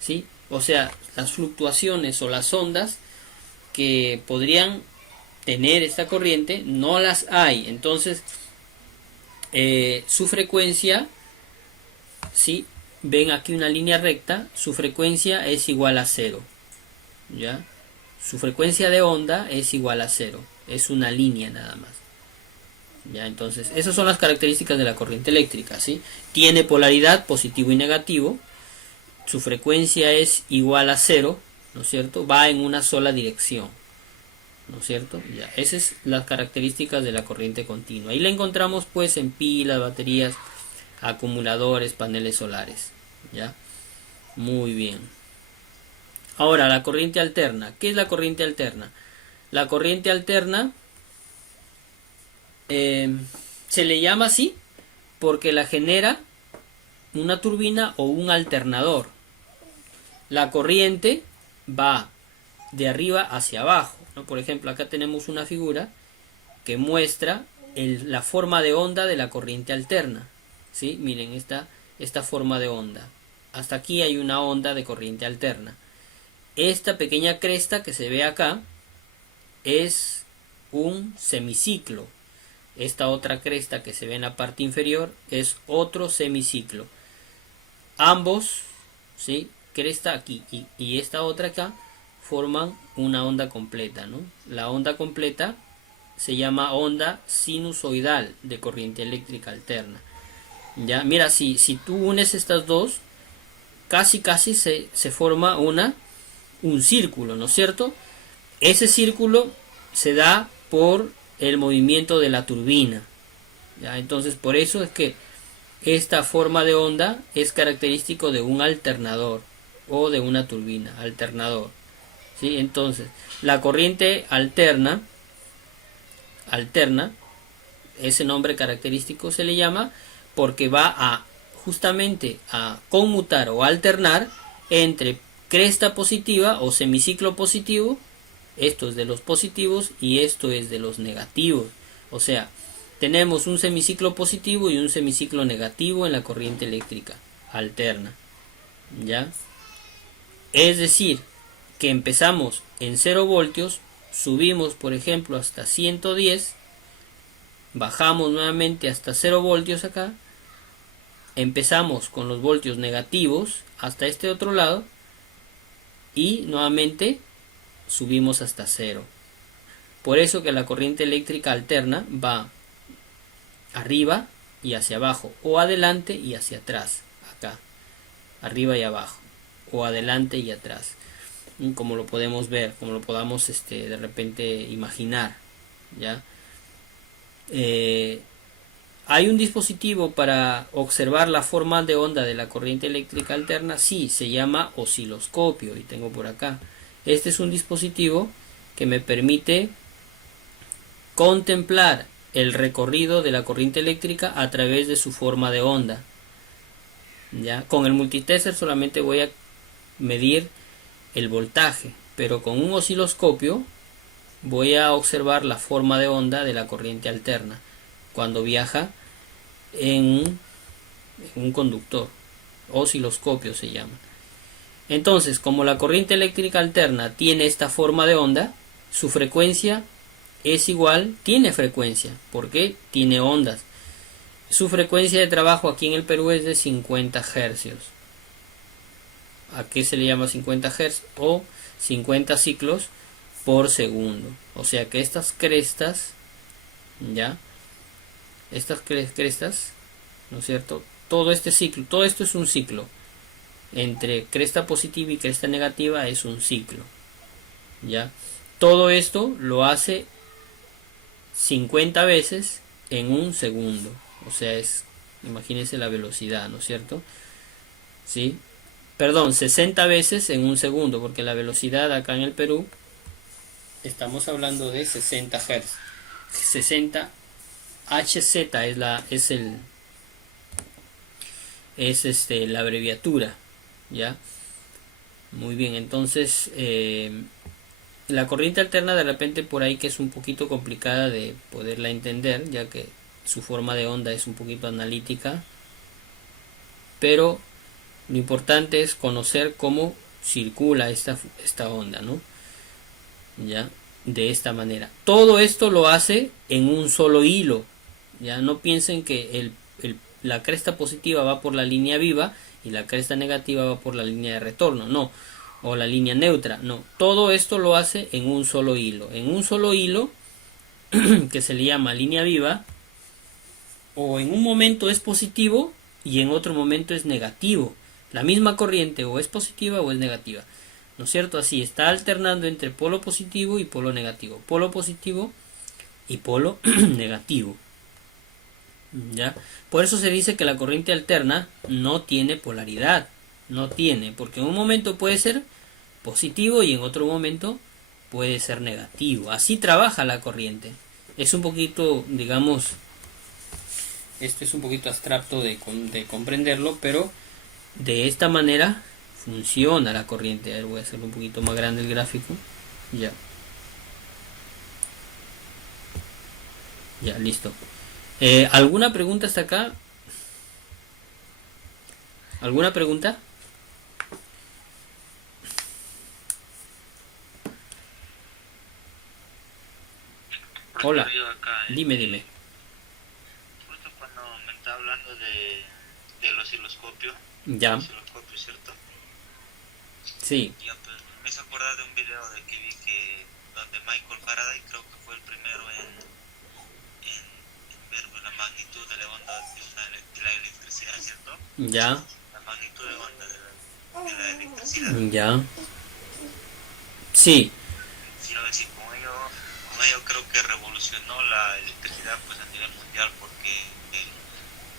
¿sí? O sea, las fluctuaciones o las ondas que podrían tener esta corriente no las hay. Entonces su frecuencia, ¿sí? Ven aquí una línea recta, su frecuencia es igual a 0, ¿ya? Su frecuencia de onda es igual a 0, es una línea nada más, ¿ya? Entonces esas son las características de la corriente eléctrica, ¿sí? Tiene polaridad positivo y negativo, su frecuencia es igual a 0, ¿no es cierto? Va en una sola dirección, ¿no es cierto? Ya, esas son las características de la corriente continua y la encontramos pues en pilas, baterías, acumuladores, paneles solares, ¿ya? Muy bien. Ahora, la corriente alterna. ¿Qué es la corriente alterna? La corriente alterna se le llama así porque la genera una turbina o un alternador. La corriente va de arriba hacia abajo, ¿no? Por ejemplo, acá tenemos una figura que muestra la forma de onda de la corriente alterna, ¿sí? Miren esta forma de onda. Hasta aquí hay una onda de corriente alterna. Esta pequeña cresta que se ve acá es un semiciclo. Esta otra cresta que se ve en la parte inferior es otro semiciclo. Ambos, ¿sí? Cresta aquí y esta otra acá forman una onda completa, ¿no? La onda completa se llama onda sinusoidal de corriente eléctrica alterna. Ya, mira, si tú unes estas dos, casi se forma un círculo, ¿no es cierto? Ese círculo se da por el movimiento de la turbina. ¿Ya? Entonces por eso es que esta forma de onda es característico de un alternador o de una turbina, alternador. ¿Sí? Entonces la corriente alterna, ese nombre característico se le llama porque va a justamente a conmutar o alternar entre cresta positiva o semiciclo positivo, esto es de los positivos y esto es de los negativos. O sea, tenemos un semiciclo positivo y un semiciclo negativo en la corriente eléctrica alterna. ¿Ya? Es decir, que empezamos en 0 voltios, subimos por ejemplo hasta 110, bajamos nuevamente hasta 0 voltios acá, empezamos con los voltios negativos hasta este otro lado y nuevamente subimos hasta 0. Por eso que la corriente eléctrica alterna va arriba y hacia abajo, o adelante y hacia atrás, acá, arriba y abajo, o adelante y atrás, como lo podemos ver, como lo podamos de repente imaginar. ¿Ya? ¿Hay un dispositivo para observar la forma de onda de la corriente eléctrica alterna? Sí, se llama osciloscopio y tengo por acá. Este es un dispositivo que me permite contemplar el recorrido de la corriente eléctrica a través de su forma de onda. ¿Ya? Con el multitester solamente voy a medir el voltaje, pero con un osciloscopio voy a observar la forma de onda de la corriente alterna cuando viaja en un conductor. Osciloscopio se llama. Entonces, como la corriente eléctrica alterna tiene esta forma de onda, su frecuencia es igual, tiene frecuencia, porque tiene ondas. Su frecuencia de trabajo aquí en el Perú es de 50 hercios. ¿A qué se le llama 50 Hz? O 50 ciclos por segundo. O sea que estas crestas, ¿ya? Estas crestas, ¿no es cierto? Todo este ciclo, todo esto es un ciclo. Entre cresta positiva y cresta negativa es un ciclo. ¿Ya? Todo esto lo hace 50 veces en un segundo. O sea, imagínense la velocidad, ¿no es cierto? ¿Sí? Perdón, 60 veces en un segundo, porque la velocidad acá en el Perú estamos hablando de 60 Hz. 60 Hz es la abreviatura, ¿ya? Muy bien, entonces la corriente alterna de repente por ahí que es un poquito complicada de poderla entender, ya que su forma de onda es un poquito analítica, pero lo importante es conocer cómo circula esta onda, ¿no? ¿Ya? De esta manera. Todo esto lo hace en un solo hilo. Ya no piensen que la cresta positiva va por la línea viva y la cresta negativa va por la línea de retorno. No. O la línea neutra. No. Todo esto lo hace en un solo hilo. En un solo hilo que se le llama línea viva, o en un momento es positivo y en otro momento es negativo. La misma corriente o es positiva o es negativa, ¿no es cierto? Así está alternando entre polo positivo y polo negativo, polo positivo y polo negativo. ¿Ya? Por eso se dice que la corriente alterna no tiene polaridad, no tiene, porque en un momento puede ser positivo y en otro momento puede ser negativo. Así trabaja la corriente. Es un poquito, digamos, esto es un poquito abstracto de comprenderlo, pero de esta manera funciona la corriente. A ver, voy a hacerlo un poquito más grande el gráfico. Ya, listo. ¿Alguna pregunta hasta acá? ¿Alguna pregunta? Hola, dime. Justo cuando me está hablando del osciloscopio. Ya. Osciloscopio, ¿cierto? Sí. Ya, pues me hizo acordar de un video de que vi que donde Michael Faraday creo que fue el primero en ver la magnitud de la onda de la electricidad, ¿cierto? Ya. La magnitud de onda de la electricidad. Ya. Sí. Sí, a ver si con ello creo creo que revolucionó la electricidad pues a nivel mundial porque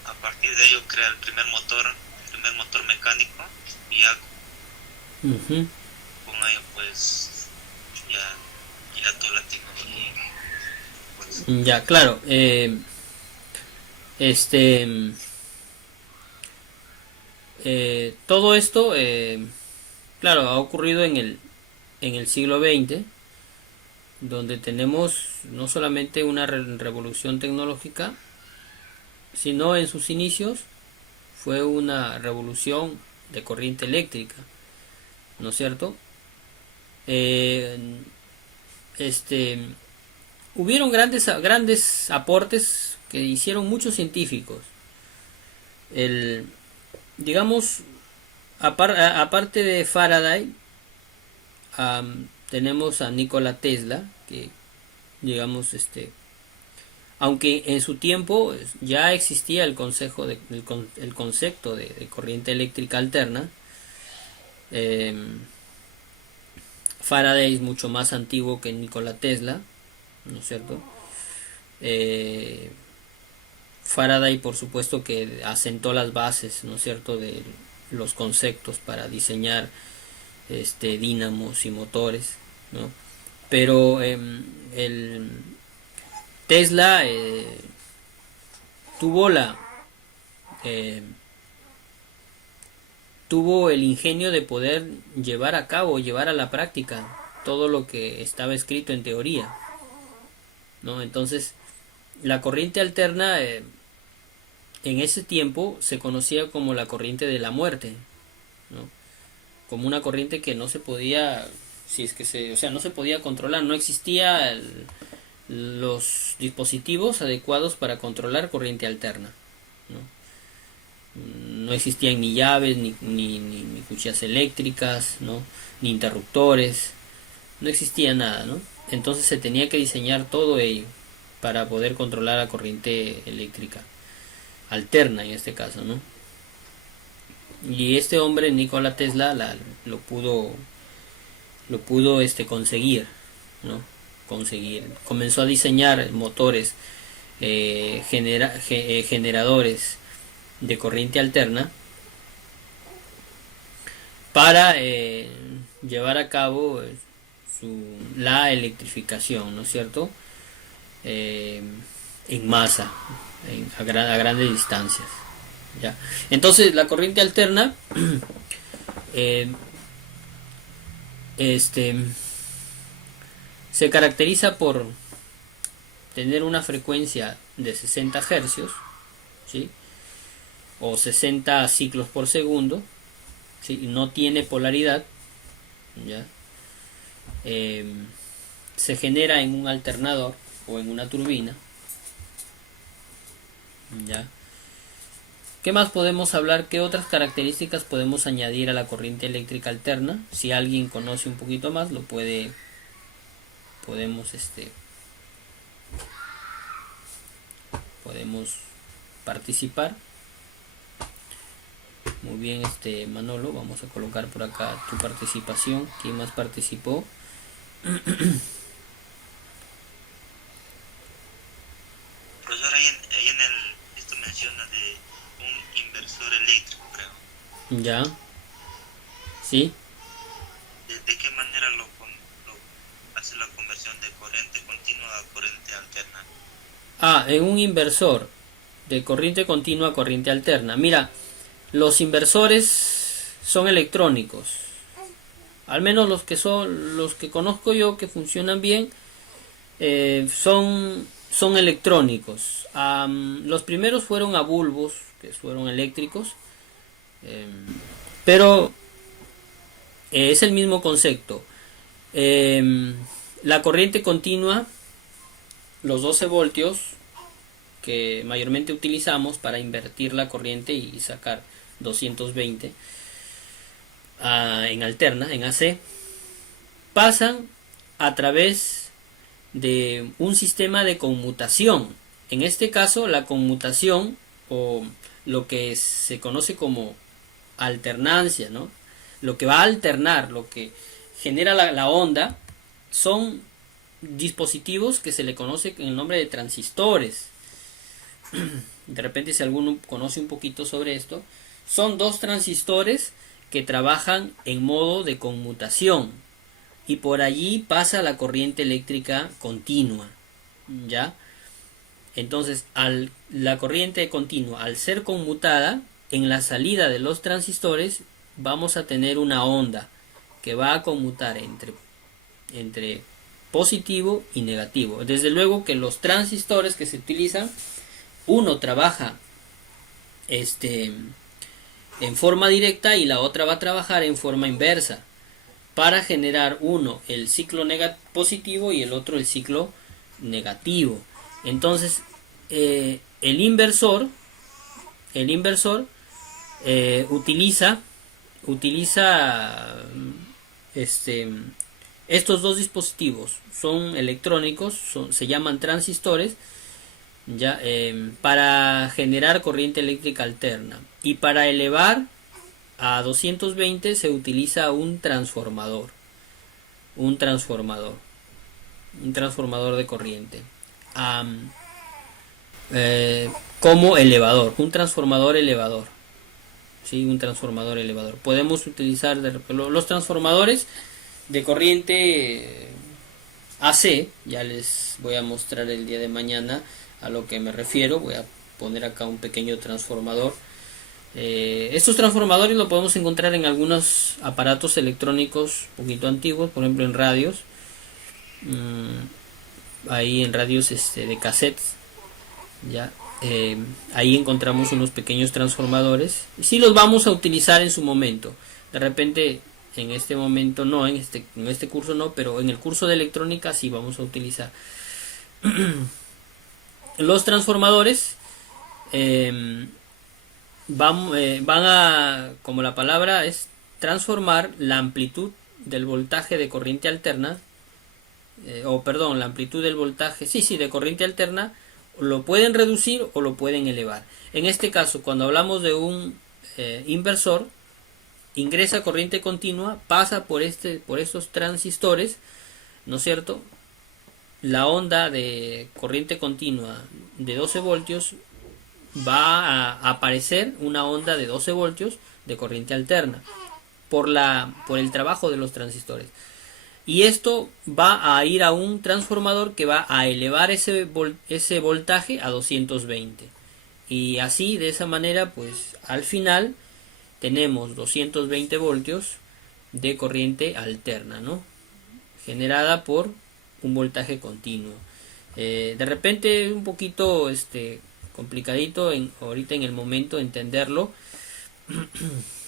a partir de ello crea el primer motor mecánico y ya Ujú. con ello pues ya toda la tecnología pues Ya, claro. Este, todo esto, claro, ha ocurrido en el siglo XX, donde tenemos no solamente una revolución tecnológica, sino en sus inicios fue una revolución de corriente eléctrica, ¿no es cierto? Eh, este, hubieron grandes aportes que hicieron muchos científicos. El, digamos, aparte de Faraday, tenemos a Nikola Tesla, que digamos, aunque en su tiempo ya existía el concepto de corriente eléctrica alterna, eh, Faraday es mucho más antiguo que Nikola Tesla, ¿no es cierto? Eh, Faraday, por supuesto, que asentó las bases, ¿no es cierto?, de los conceptos para diseñar dínamos y motores, ¿no? Pero el Tesla tuvo eh, tuvo el ingenio de poder llevar a la práctica todo lo que estaba escrito en teoría, ¿no? Entonces, la corriente alterna en ese tiempo se conocía como la corriente de la muerte, ¿no? Como una corriente que no se podía, si es que o sea, no se podía controlar, no existía los dispositivos adecuados para controlar corriente alterna, ¿no? No existían ni llaves, ni cuchillas eléctricas, ¿no? Ni interruptores, no existía nada, ¿no? Entonces se tenía que diseñar todo ello para poder controlar la corriente eléctrica alterna en este caso, ¿no? Y este hombre, Nikola Tesla, lo pudo conseguir, ¿no? Comenzó a diseñar motores, generadores de corriente alterna para llevar a cabo la electrificación, ¿no es cierto? En masa, a grandes distancias. ¿Ya? Entonces la corriente alterna eh, se caracteriza por tener una frecuencia de 60 hercios, ¿sí? O 60 ciclos por segundo, ¿sí? No tiene polaridad, ¿ya? Se genera en un alternador o en una turbina, ¿ya? ¿Qué más podemos hablar? ¿Qué otras características podemos añadir a la corriente eléctrica alterna? Si alguien conoce un poquito más, podemos participar. Muy bien, Manolo, vamos a colocar por acá tu participación. ¿Quién más participó? profesor ahí en esto menciona de un inversor eléctrico creo. Ya, sí. ¿De qué manera lo hace la conversión de corriente continua a corriente alterna? En un inversor de corriente continua a corriente alterna. Mira, los inversores son electrónicos. Al menos los que conozco yo que funcionan bien son electrónicos. Los primeros fueron a bulbos, que fueron eléctricos, pero es el mismo concepto. La corriente continua, los 12 voltios que mayormente utilizamos para invertir la corriente y sacar 220 en alterna, en AC, pasan a través de un sistema de conmutación. En este caso, la conmutación, o lo que se conoce como alternancia, ¿no? Lo que va a alternar, lo que genera la onda, son dispositivos que se le conoce con el nombre de transistores. De repente, si alguno conoce un poquito sobre esto, son dos transistores que trabajan en modo de conmutación y por allí pasa la corriente eléctrica continua, ¿ya? Entonces, la corriente continua, al ser conmutada, en la salida de los transistores vamos a tener una onda que va a conmutar entre positivo y negativo. Desde luego que los transistores que se utilizan, uno trabaja en forma directa y la otra va a trabajar en forma inversa para generar uno el ciclo positivo y el otro el ciclo negativo. Entonces el inversor utiliza estos dos dispositivos. Son electrónicos, se llaman transistores, ya, para generar corriente eléctrica alterna, y para elevar a 220 se utiliza un transformador de corriente, como elevador, un transformador elevador. Sí, un transformador elevador. Podemos utilizar los transformadores de corriente AC, ya les voy a mostrar el día de mañana a lo que me refiero. Voy a poner acá un pequeño transformador. Estos transformadores lo podemos encontrar en algunos aparatos electrónicos un poquito antiguos, por ejemplo en radios, ahí en radios de cassettes, ya. Ahí encontramos unos pequeños transformadores y sí los vamos a utilizar en su momento. De repente en este momento no, en este curso no, pero en el curso de electrónica sí vamos a utilizar. Los transformadores van a, como la palabra es, transformar la amplitud del voltaje de corriente alterna, la amplitud del voltaje, de corriente alterna. Lo pueden reducir o lo pueden elevar. En este caso, cuando hablamos de un inversor, ingresa corriente continua, pasa por estos transistores, ¿no es cierto? La onda de corriente continua de 12 voltios va a aparecer una onda de 12 voltios de corriente alterna por el trabajo de los transistores. Y esto va a ir a un transformador que va a elevar ese voltaje a 220. Y así, de esa manera, pues al final tenemos 220 voltios de corriente alterna, ¿no? Generada por un voltaje continuo. De repente un poquito complicadito ahorita en el momento entenderlo,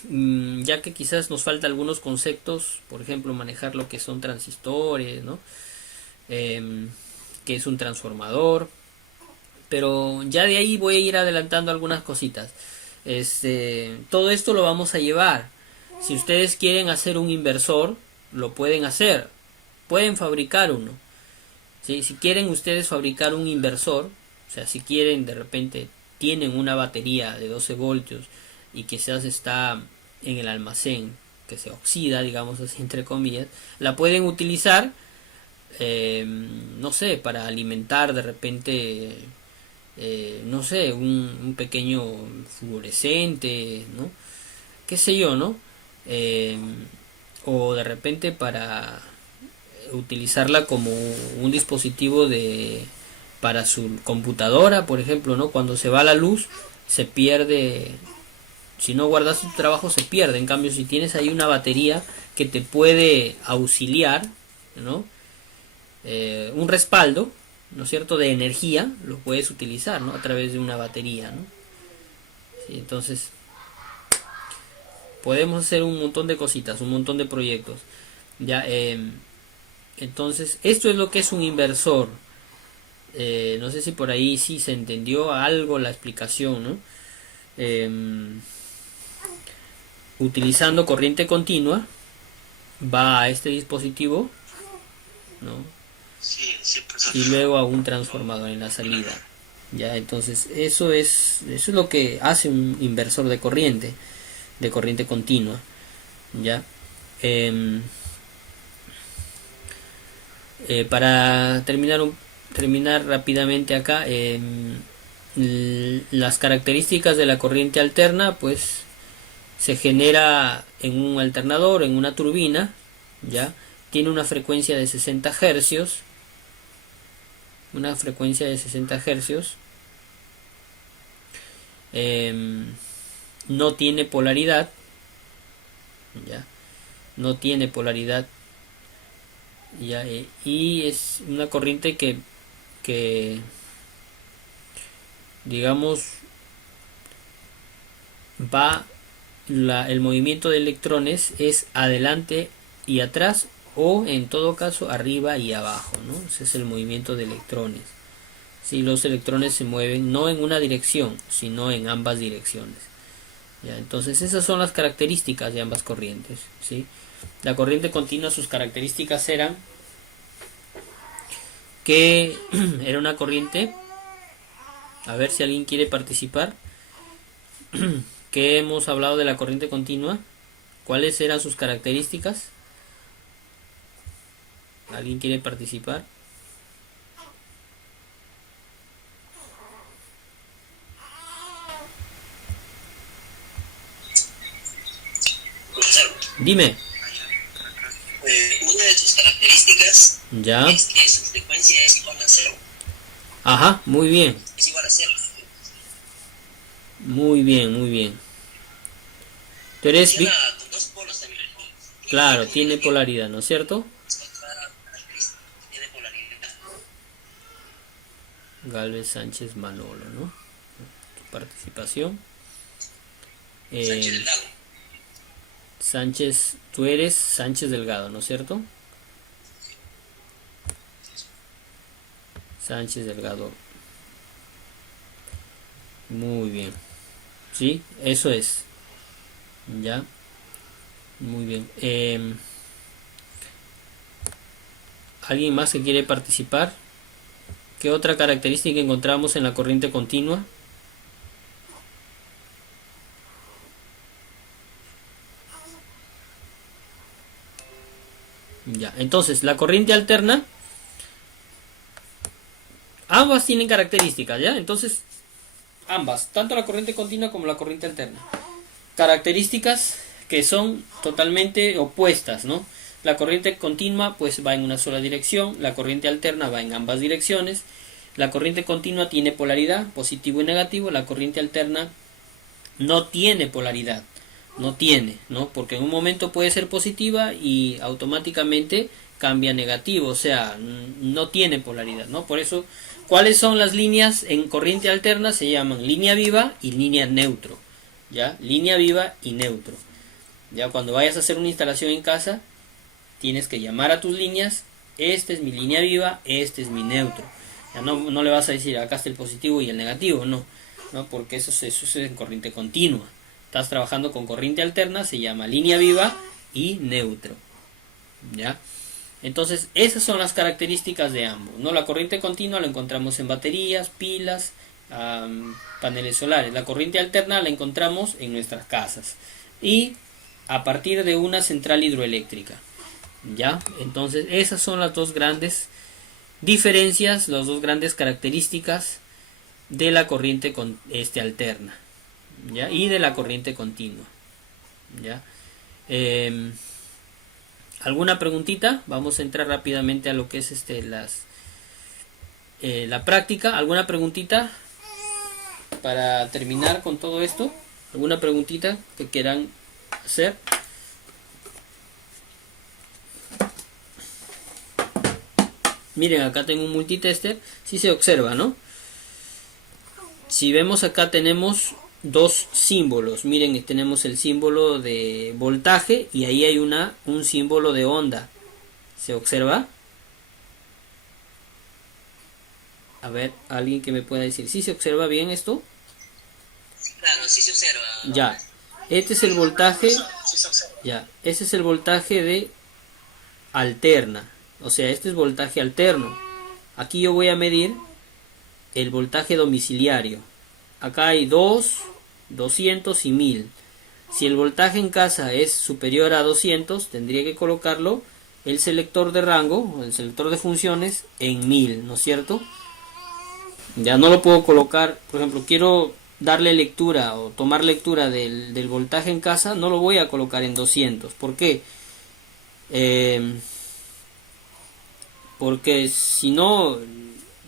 ya que quizás nos falta algunos conceptos, por ejemplo manejar lo que son transistores, ¿no? Que es un transformador, pero ya de ahí voy a ir adelantando algunas cositas. Todo esto lo vamos a llevar. Si ustedes quieren hacer un inversor, lo pueden hacer, pueden fabricar uno, ¿sí? Si quieren ustedes fabricar un inversor, o sea, si quieren, de repente tienen una batería de 12 voltios y quizás está en el almacén, que se oxida, digamos así, entre comillas, la pueden utilizar, no sé, para alimentar de repente, no sé, un pequeño fluorescente, ¿no? Qué sé yo, ¿no? O de repente para utilizarla como un dispositivo para su computadora, por ejemplo, ¿no? Cuando se va la luz, se pierde. Si no guardas tu trabajo, se pierde. En cambio, si tienes ahí una batería que te puede auxiliar, ¿no? Un respaldo, ¿no es cierto?, de energía, lo puedes utilizar, ¿no?, a través de una batería, ¿no? Sí, entonces podemos hacer un montón de cositas, un montón de proyectos. Ya, entonces esto es lo que es un inversor. No sé si por ahí sí se entendió algo la explicación, ¿no? Utilizando corriente continua va a este dispositivo, ¿no? Sí, Y luego a un transformador en la salida. Ya, entonces eso es lo que hace un inversor de corriente continua. Ya. Para terminar rápidamente acá, las características de la corriente alterna, pues se genera en un alternador, en una turbina, ya tiene una frecuencia de 60 hercios, no tiene polaridad, ya no tiene polaridad, ya, y es una corriente que digamos el movimiento de electrones es adelante y atrás, o en todo caso arriba y abajo, ¿no? Ese es el movimiento de electrones. Si los electrones se mueven no en una dirección, sino en ambas direcciones. ¿Ya? Entonces esas son las características de ambas corrientes, ¿sí? La corriente continua, sus características eran que era una corriente, a ver si alguien quiere participar, que hemos hablado de la corriente continua, ¿cuáles eran sus características? ¿Alguien quiere participar? Dime. Una de sus características Ya. es que su frecuencia es igual a cero. Ajá, muy bien. Es igual a cero. Muy bien, muy bien. Tú eres Funciona con dos polos también. claro, tiene polaridad, ¿no es cierto? Otra característica, tiene polaridad. Galvez Sánchez Manolo, ¿no? Tu participación. Sánchez Delgado. Sánchez, tú eres Sánchez Delgado, ¿no es cierto? Sánchez Delgado. Muy bien. Sí, eso es. Ya. Muy bien. ¿Alguien más que quiere participar? ¿Qué otra característica encontramos en la corriente continua? Ya, entonces la corriente alterna, ambas tienen características, ¿ya? Entonces, ambas, tanto la corriente continua como la corriente alterna, características que son totalmente opuestas, ¿no? La corriente continua pues va en una sola dirección, la corriente alterna va en ambas direcciones. La corriente continua tiene polaridad, positivo y negativo, la corriente alterna no tiene polaridad, ¿no? Porque en un momento puede ser positiva y automáticamente cambia negativo, o sea, no tiene polaridad, ¿no? Por eso, ¿cuáles son las líneas en corriente alterna? Se llaman línea viva y línea neutro, ¿ya? Línea viva y neutro. Ya cuando vayas a hacer una instalación en casa, tienes que llamar a tus líneas, esta es mi línea viva, este es mi neutro. Ya no le vas a decir, acá está el positivo y el negativo, no, porque eso es en corriente continua. Estás trabajando con corriente alterna, se llama línea viva y neutro, ¿ya? Entonces, esas son las características de ambos, ¿no? La corriente continua la encontramos en baterías, pilas, paneles solares. La corriente alterna la encontramos en nuestras casas y a partir de una central hidroeléctrica, ¿ya? Entonces, esas son las dos grandes diferencias, las dos grandes características de la corriente alterna, ¿ya? Y de la corriente continua, ¿ya? ¿Alguna preguntita? Vamos a entrar rápidamente a lo que es la práctica. ¿Alguna preguntita para terminar con todo esto? ¿Alguna preguntita que quieran hacer? Miren, acá tengo un multitester. Si se observa, ¿no? Si vemos acá tenemos dos símbolos. Miren, tenemos el símbolo de voltaje y ahí hay un símbolo de onda. ¿Se observa? A ver, alguien que me pueda decir, ¿sí se observa bien esto? Claro, sí se observa. Ya. Este es el voltaje. Ya. Este es el voltaje de alterna. O sea, este es voltaje alterno. Aquí yo voy a medir el voltaje domiciliario. Acá hay 2, 200 y 1000. Si el voltaje en casa es superior a 200, tendría que colocarlo el selector de rango, el selector de funciones en 1000, ¿no es cierto? Ya no lo puedo colocar, por ejemplo, quiero darle lectura o tomar lectura del voltaje en casa, no lo voy a colocar en 200. ¿Por qué? Porque si no,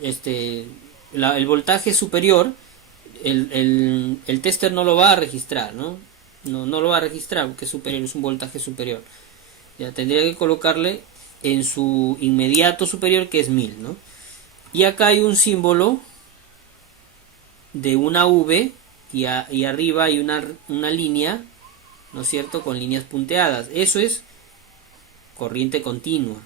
el voltaje superior, el tester no lo va a registrar, ¿no? No lo va a registrar porque es superior, es un voltaje superior. Ya tendría que colocarle en su inmediato superior, que es 1000, ¿no? Y acá hay un símbolo de una V y arriba hay una línea, ¿no es cierto?, con líneas punteadas. Eso es corriente continua,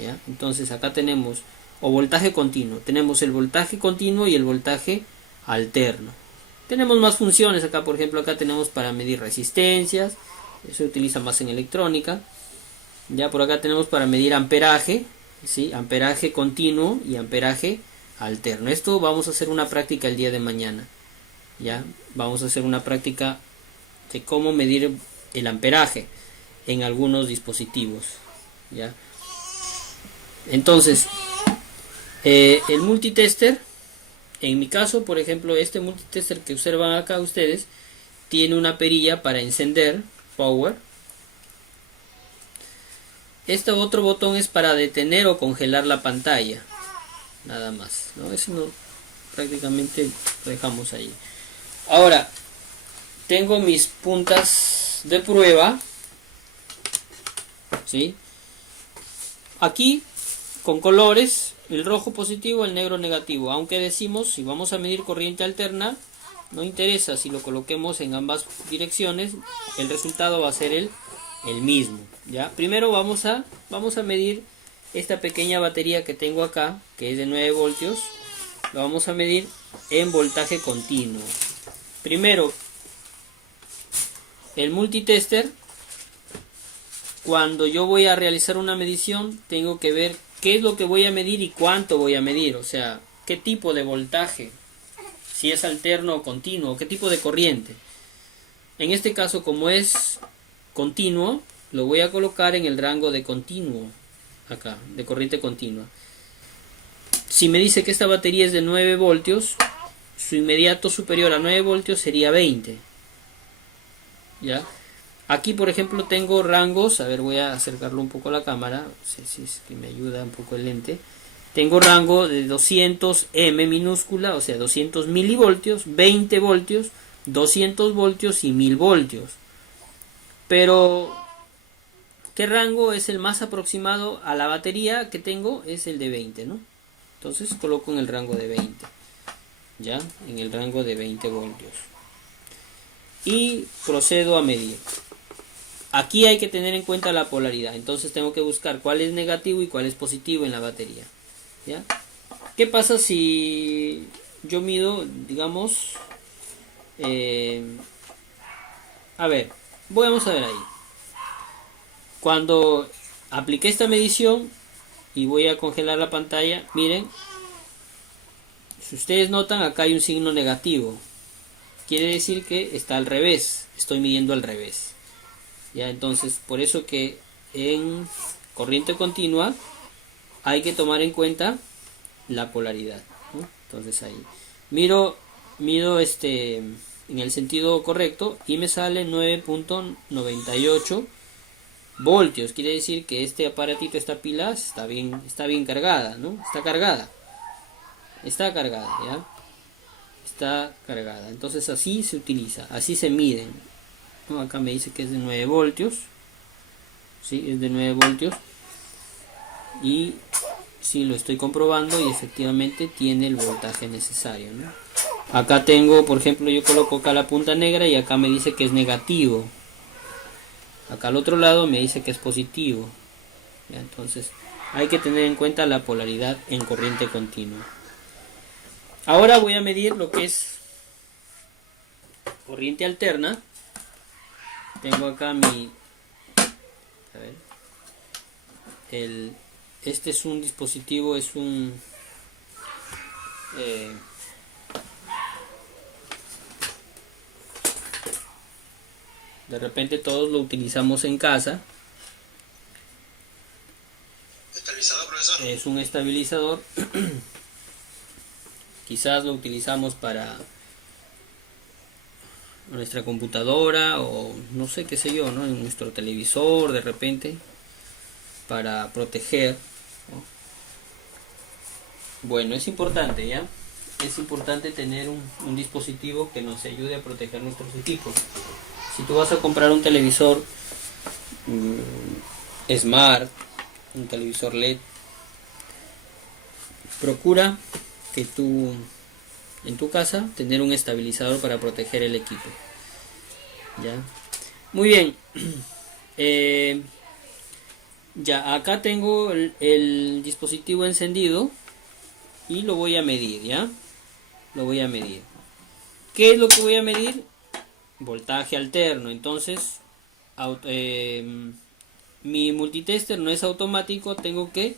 ¿ya? Entonces acá tenemos, o voltaje continuo, tenemos el voltaje continuo y el voltaje alterno. Tenemos más funciones acá, por ejemplo, acá tenemos para medir resistencias, eso se utiliza más en electrónica. Ya por acá tenemos para medir amperaje, ¿sí? Amperaje continuo y amperaje alterno. Esto vamos a hacer una práctica el día de mañana. Ya vamos a hacer una práctica de cómo medir el amperaje en algunos dispositivos. Ya. Entonces, el multitester, en mi caso, por ejemplo, este multitester que observan acá ustedes, tiene una perilla para encender, power. Este otro botón es para detener o congelar la pantalla, nada más, ¿no? Eso no, prácticamente lo dejamos ahí. Ahora, tengo mis puntas de prueba, ¿sí? Aquí, con colores, el rojo positivo, el negro negativo. Aunque decimos, si vamos a medir corriente alterna, no interesa si lo coloquemos en ambas direcciones, el resultado va a ser el mismo. ¿Ya? Primero vamos a medir esta pequeña batería que tengo acá, que es de 9 voltios. Lo vamos a medir en voltaje continuo. Primero, el multitester, cuando yo voy a realizar una medición, tengo que ver qué es lo que voy a medir y cuánto voy a medir. O sea, qué tipo de voltaje, si es alterno o continuo, qué tipo de corriente. En este caso, como es continuo, lo voy a colocar en el rango de continuo, acá, de corriente continua. Si me dice que esta batería es de 9 voltios, su inmediato superior a 9 voltios sería 20. ¿Ya? Aquí, por ejemplo, tengo rangos, a ver, voy a acercarlo un poco a la cámara, no sé si es que me ayuda un poco el lente. Tengo rango de 200 M minúscula, o sea, 200 milivoltios, 20 voltios, 200 voltios y 1000 voltios. Pero, ¿qué rango es el más aproximado a la batería que tengo? Es el de 20, ¿no? Entonces coloco en el rango de 20. ¿Ya? En el rango de 20 voltios. Y procedo a medir. Aquí hay que tener en cuenta la polaridad. Entonces tengo que buscar cuál es negativo y cuál es positivo en la batería. ¿Ya? ¿Qué pasa si yo mido, digamos... a ver, vamos a ver ahí. Cuando apliqué esta medición y voy a congelar la pantalla, miren, si ustedes notan, acá hay un signo negativo. Quiere decir que está al revés, estoy midiendo al revés. Ya, entonces, por eso que en corriente continua hay que tomar en cuenta la polaridad, ¿no? Entonces ahí mido en el sentido correcto y me sale 9.98 voltios. Quiere decir que este aparatito, esta pila está bien cargada, ¿no? Está cargada, ¿ya? Está cargada. Entonces así se utiliza, así se miden, ¿no? Acá me dice que es de 9 voltios. Sí, es de 9 voltios. Y sí, lo estoy comprobando y efectivamente tiene el voltaje necesario, ¿no? Acá tengo, por ejemplo, yo coloco acá la punta negra y acá me dice que es negativo. Acá al otro lado me dice que es positivo. ¿Ya? Entonces hay que tener en cuenta la polaridad en corriente continua. Ahora voy a medir lo que es corriente alterna. Tengo acá mi... A ver, este es un dispositivo, es un... de repente todos lo utilizamos en casa. estabilizador. Es un estabilizador. Quizás lo utilizamos para nuestra computadora o no sé qué sé yo, ¿no? En nuestro televisor de repente para proteger, ¿no? Bueno, es importante, ¿ya? Es importante tener un dispositivo que nos ayude a proteger nuestros equipos. Si tú vas a comprar un televisor Smart, un televisor LED, procura que tú en tu casa tener un estabilizador para proteger el equipo. ¿Ya? Muy bien. Ya acá tengo el dispositivo encendido y lo voy a medir, ¿ya? Lo voy a medir. ¿Qué es lo que voy a medir? Voltaje alterno. Entonces, mi multitester no es automático, tengo que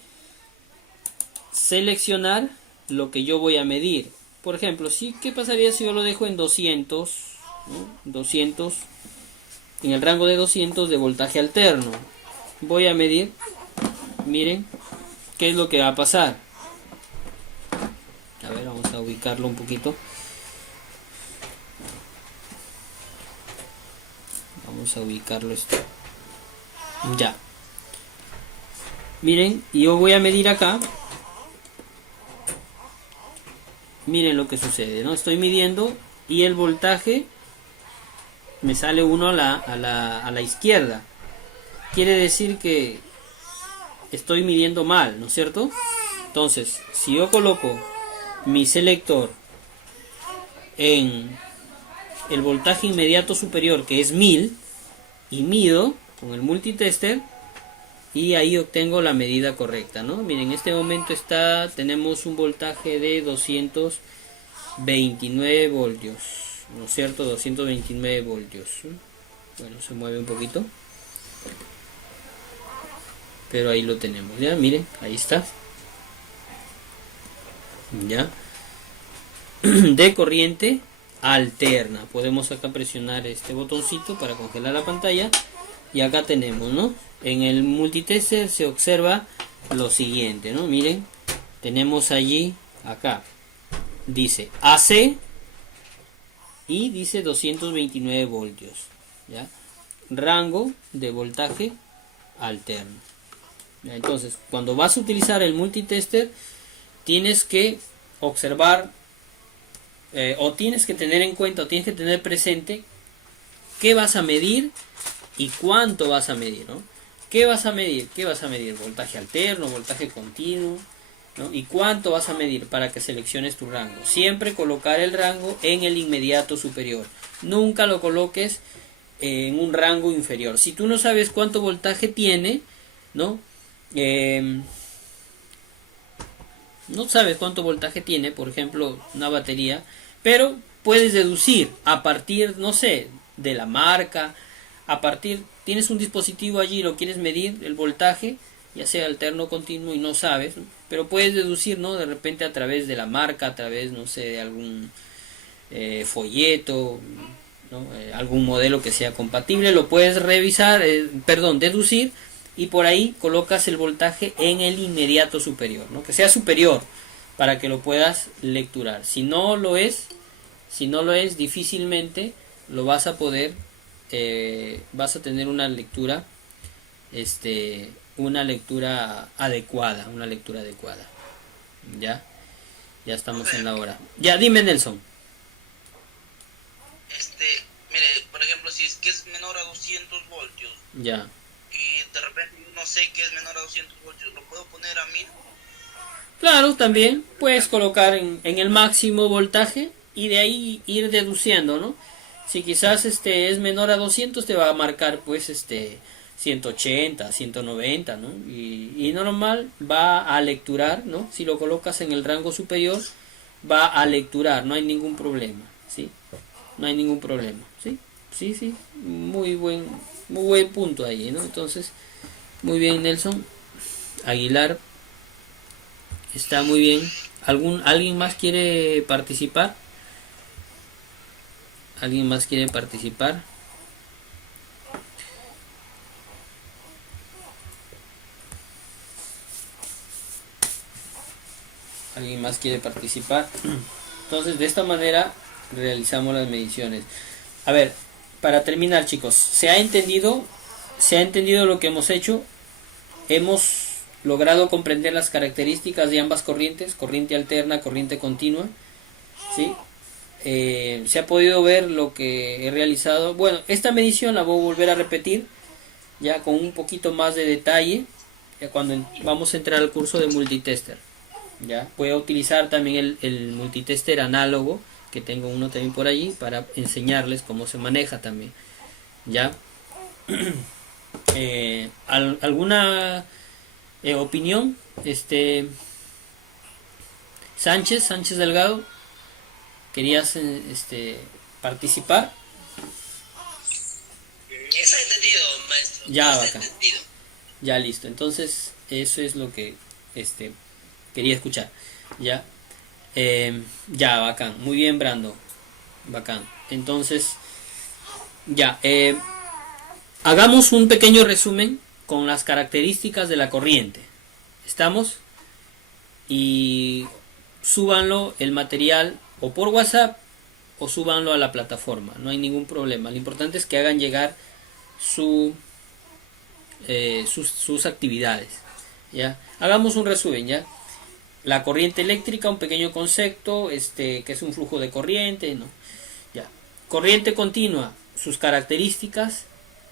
seleccionar lo que yo voy a medir. Por ejemplo, ¿qué pasaría si yo lo dejo en 200, ¿no? 200, en el rango de 200 de voltaje alterno? Voy a medir, miren, ¿qué es lo que va a pasar? A ver, vamos a ubicarlo un poquito. Vamos a ubicarlo esto. Ya. Miren, y yo voy a medir acá. Miren lo que sucede, ¿no? Estoy midiendo y el voltaje me sale uno a la izquierda. Quiere decir que estoy midiendo mal, ¿no es cierto? Entonces, si yo coloco mi selector en el voltaje inmediato superior, que es 1000, y mido con el multitester, y ahí obtengo la medida correcta, ¿no? Miren, en este momento tenemos un voltaje de 229 voltios, ¿no es cierto? 229 voltios. Bueno, se mueve un poquito, pero ahí lo tenemos, ya, miren, ahí está, ya, de corriente alterna. Podemos acá presionar este botoncito para congelar la pantalla y acá tenemos, ¿no? En el multitester se observa lo siguiente, ¿no? Miren, tenemos allí, acá, dice AC y dice 229 voltios, ¿ya? Rango de voltaje alterno. Entonces, cuando vas a utilizar el multitester, tienes que observar o tienes que tener en cuenta o tienes que tener presente qué vas a medir y cuánto vas a medir, ¿no? ¿Qué vas a medir? ¿Qué vas a medir? Voltaje alterno, voltaje continuo, ¿no? ¿Y cuánto vas a medir para que selecciones tu rango? Siempre colocar el rango en el inmediato superior. Nunca lo coloques en un rango inferior. Si tú no sabes cuánto voltaje tiene, ¿no? No sabes cuánto voltaje tiene, por ejemplo, una batería, pero puedes deducir a partir, no sé, de la marca, tienes un dispositivo allí, lo quieres medir, el voltaje, ya sea alterno o continuo y no sabes, ¿no? Pero puedes deducir, ¿no? De repente a través de la marca, a través, no sé, de algún folleto, ¿no? Algún modelo que sea compatible, lo puedes revisar, deducir, y por ahí colocas el voltaje en el inmediato superior, ¿no? Que sea superior para que lo puedas lecturar. Si no lo es, difícilmente lo vas a poder, vas a tener una lectura adecuada, ya estamos en la hora. Ya, dime, Nelson. Mire, por ejemplo, si es que es menor a 200 voltios Ya. y de repente no sé que es menor a 200 voltios, ¿lo puedo poner a 1000? Claro, también puedes colocar en el máximo voltaje y de ahí ir deduciendo, ¿no? Si quizás es menor a 200, te va a marcar pues 180, 190, ¿no? Y normal va a lecturar, ¿no? Si lo colocas en el rango superior, va a lecturar, no hay ningún problema, ¿sí? No hay ningún problema, ¿sí? Sí, muy buen punto ahí, ¿no? Entonces, muy bien, Nelson Aguilar, está muy bien. ¿Alguien más quiere participar? ¿Alguien más quiere participar? ¿Alguien más quiere participar? Entonces, de esta manera realizamos las mediciones. A ver, para terminar, chicos, ¿se ha entendido? ¿Se ha entendido lo que hemos hecho? Hemos logrado comprender las características de ambas corrientes, corriente alterna, corriente continua, ¿sí? Se ha podido ver lo que he realizado. Bueno, esta medición la voy a volver a repetir, ya con un poquito más de detalle, ya cuando vamos a entrar al curso de multitester. Ya voy a utilizar también el multitester análogo, que tengo uno también por allí, para enseñarles cómo se maneja también. Ya. ¿Alguna opinión? Sánchez Delgado, ¿querías participar? Está entendido, maestro. Ya, Está bacán. entendido. Ya, listo. Entonces, eso es lo que quería escuchar. Ya. Ya, bacán. Muy bien, Brando. Bacán. Entonces, ya. Hagamos un pequeño resumen con las características de la corriente. ¿Estamos? Y súbanlo el material o por WhatsApp o súbanlo a la plataforma. No hay ningún problema. Lo importante es que hagan llegar sus actividades. ¿Ya? Hagamos un resumen, ¿ya? La corriente eléctrica, un pequeño concepto, que es un flujo de corriente, ¿no? Ya. Corriente continua, sus características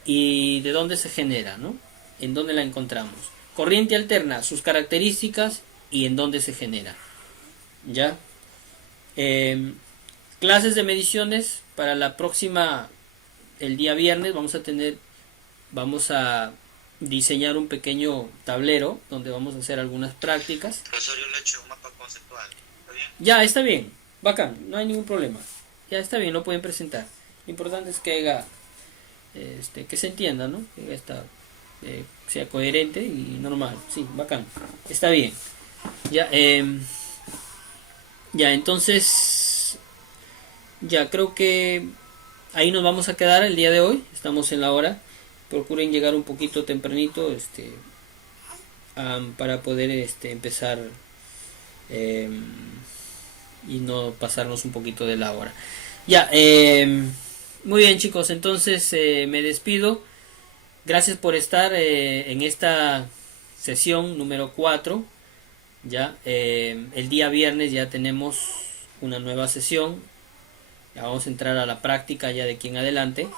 y de dónde se genera, ¿no? En dónde la encontramos. Corriente alterna, sus características y en dónde se genera. ¿Ya? Clases de mediciones para la próxima, el día viernes, vamos a diseñar un pequeño tablero donde vamos a hacer algunas prácticas. Profesor, yo le he hecho un mapa conceptual. ¿Está bien? Ya, está bien, bacán, no hay ningún problema. Ya está bien, lo pueden presentar. Lo importante es que haga, que se entienda, ¿no? Que sea coherente y normal. Sí, bacán. Está bien. Ya, entonces, ya creo que ahí nos vamos a quedar el día de hoy. Estamos en la hora. Procuren llegar un poquito tempranito, para poder empezar y no pasarnos un poquito de la hora. Ya, muy bien, chicos, entonces me despido. Gracias por estar en esta sesión número 4. Ya, el día viernes ya tenemos una nueva sesión. Ya vamos a entrar a la práctica ya de aquí en adelante,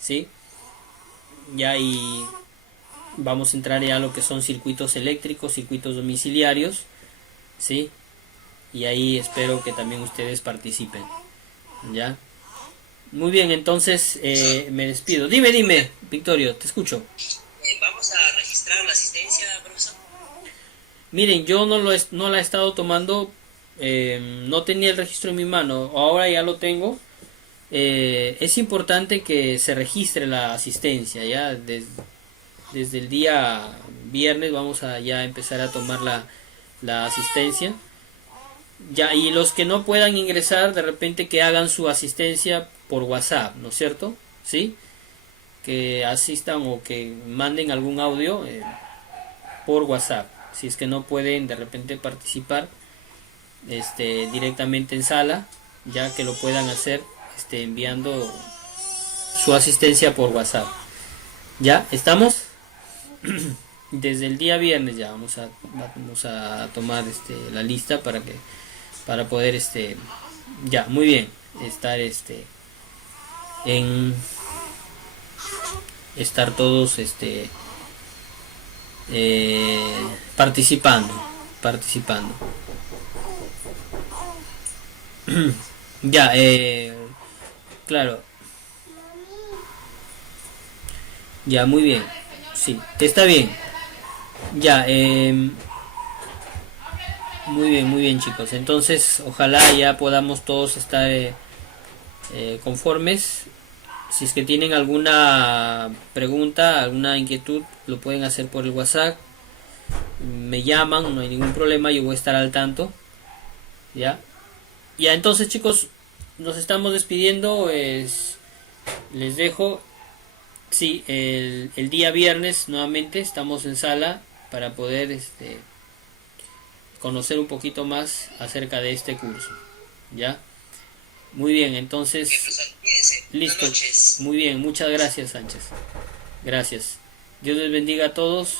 ¿sí? Ya, y vamos a entrar ya a lo que son circuitos eléctricos, circuitos domiciliarios, ¿sí? Y ahí espero que también ustedes participen. Ya. Muy bien, entonces me despido. Dime, Victorio, te escucho. ¿Vamos a registrar la asistencia, profesor? Miren, yo no la he estado tomando, no tenía el registro en mi mano, ahora ya lo tengo. Es importante que se registre la asistencia, ya desde el día viernes vamos a ya empezar a tomar la asistencia. Ya, y los que no puedan ingresar, de repente que hagan su asistencia por WhatsApp, ¿no es cierto? ¿Sí? Que asistan o que manden algún audio por WhatsApp. Si es que no pueden de repente participar directamente en sala, ya que lo puedan hacer enviando su asistencia por WhatsApp. ¿Ya? ¿Estamos? Desde el día viernes ya vamos a tomar la lista para poder ya, muy bien, estar estar todos participando. Ya, claro. Ya, muy bien. Sí, está bien. Ya, muy bien, chicos. Entonces, ojalá ya podamos todos estar conformes. Si es que tienen alguna pregunta, alguna inquietud, lo pueden hacer por el WhatsApp. Me llaman, no hay ningún problema, yo voy a estar al tanto. Ya. Ya, entonces, chicos, nos estamos despidiendo. Les dejo. Sí, el día viernes nuevamente estamos en sala para poder conocer un poquito más acerca de este curso. ¿Ya? Muy bien, entonces, Profesor, cuídese. Buenas listo. noches. Muy bien, muchas gracias, Sánchez. Gracias. Dios les bendiga a todos.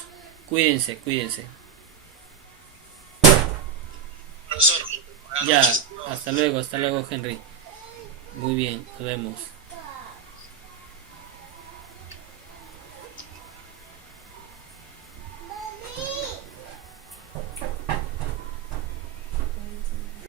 Cuídense, cuídense. Profesor, buenas Ya, noches. hasta luego, Henry. Muy bien, nos vemos.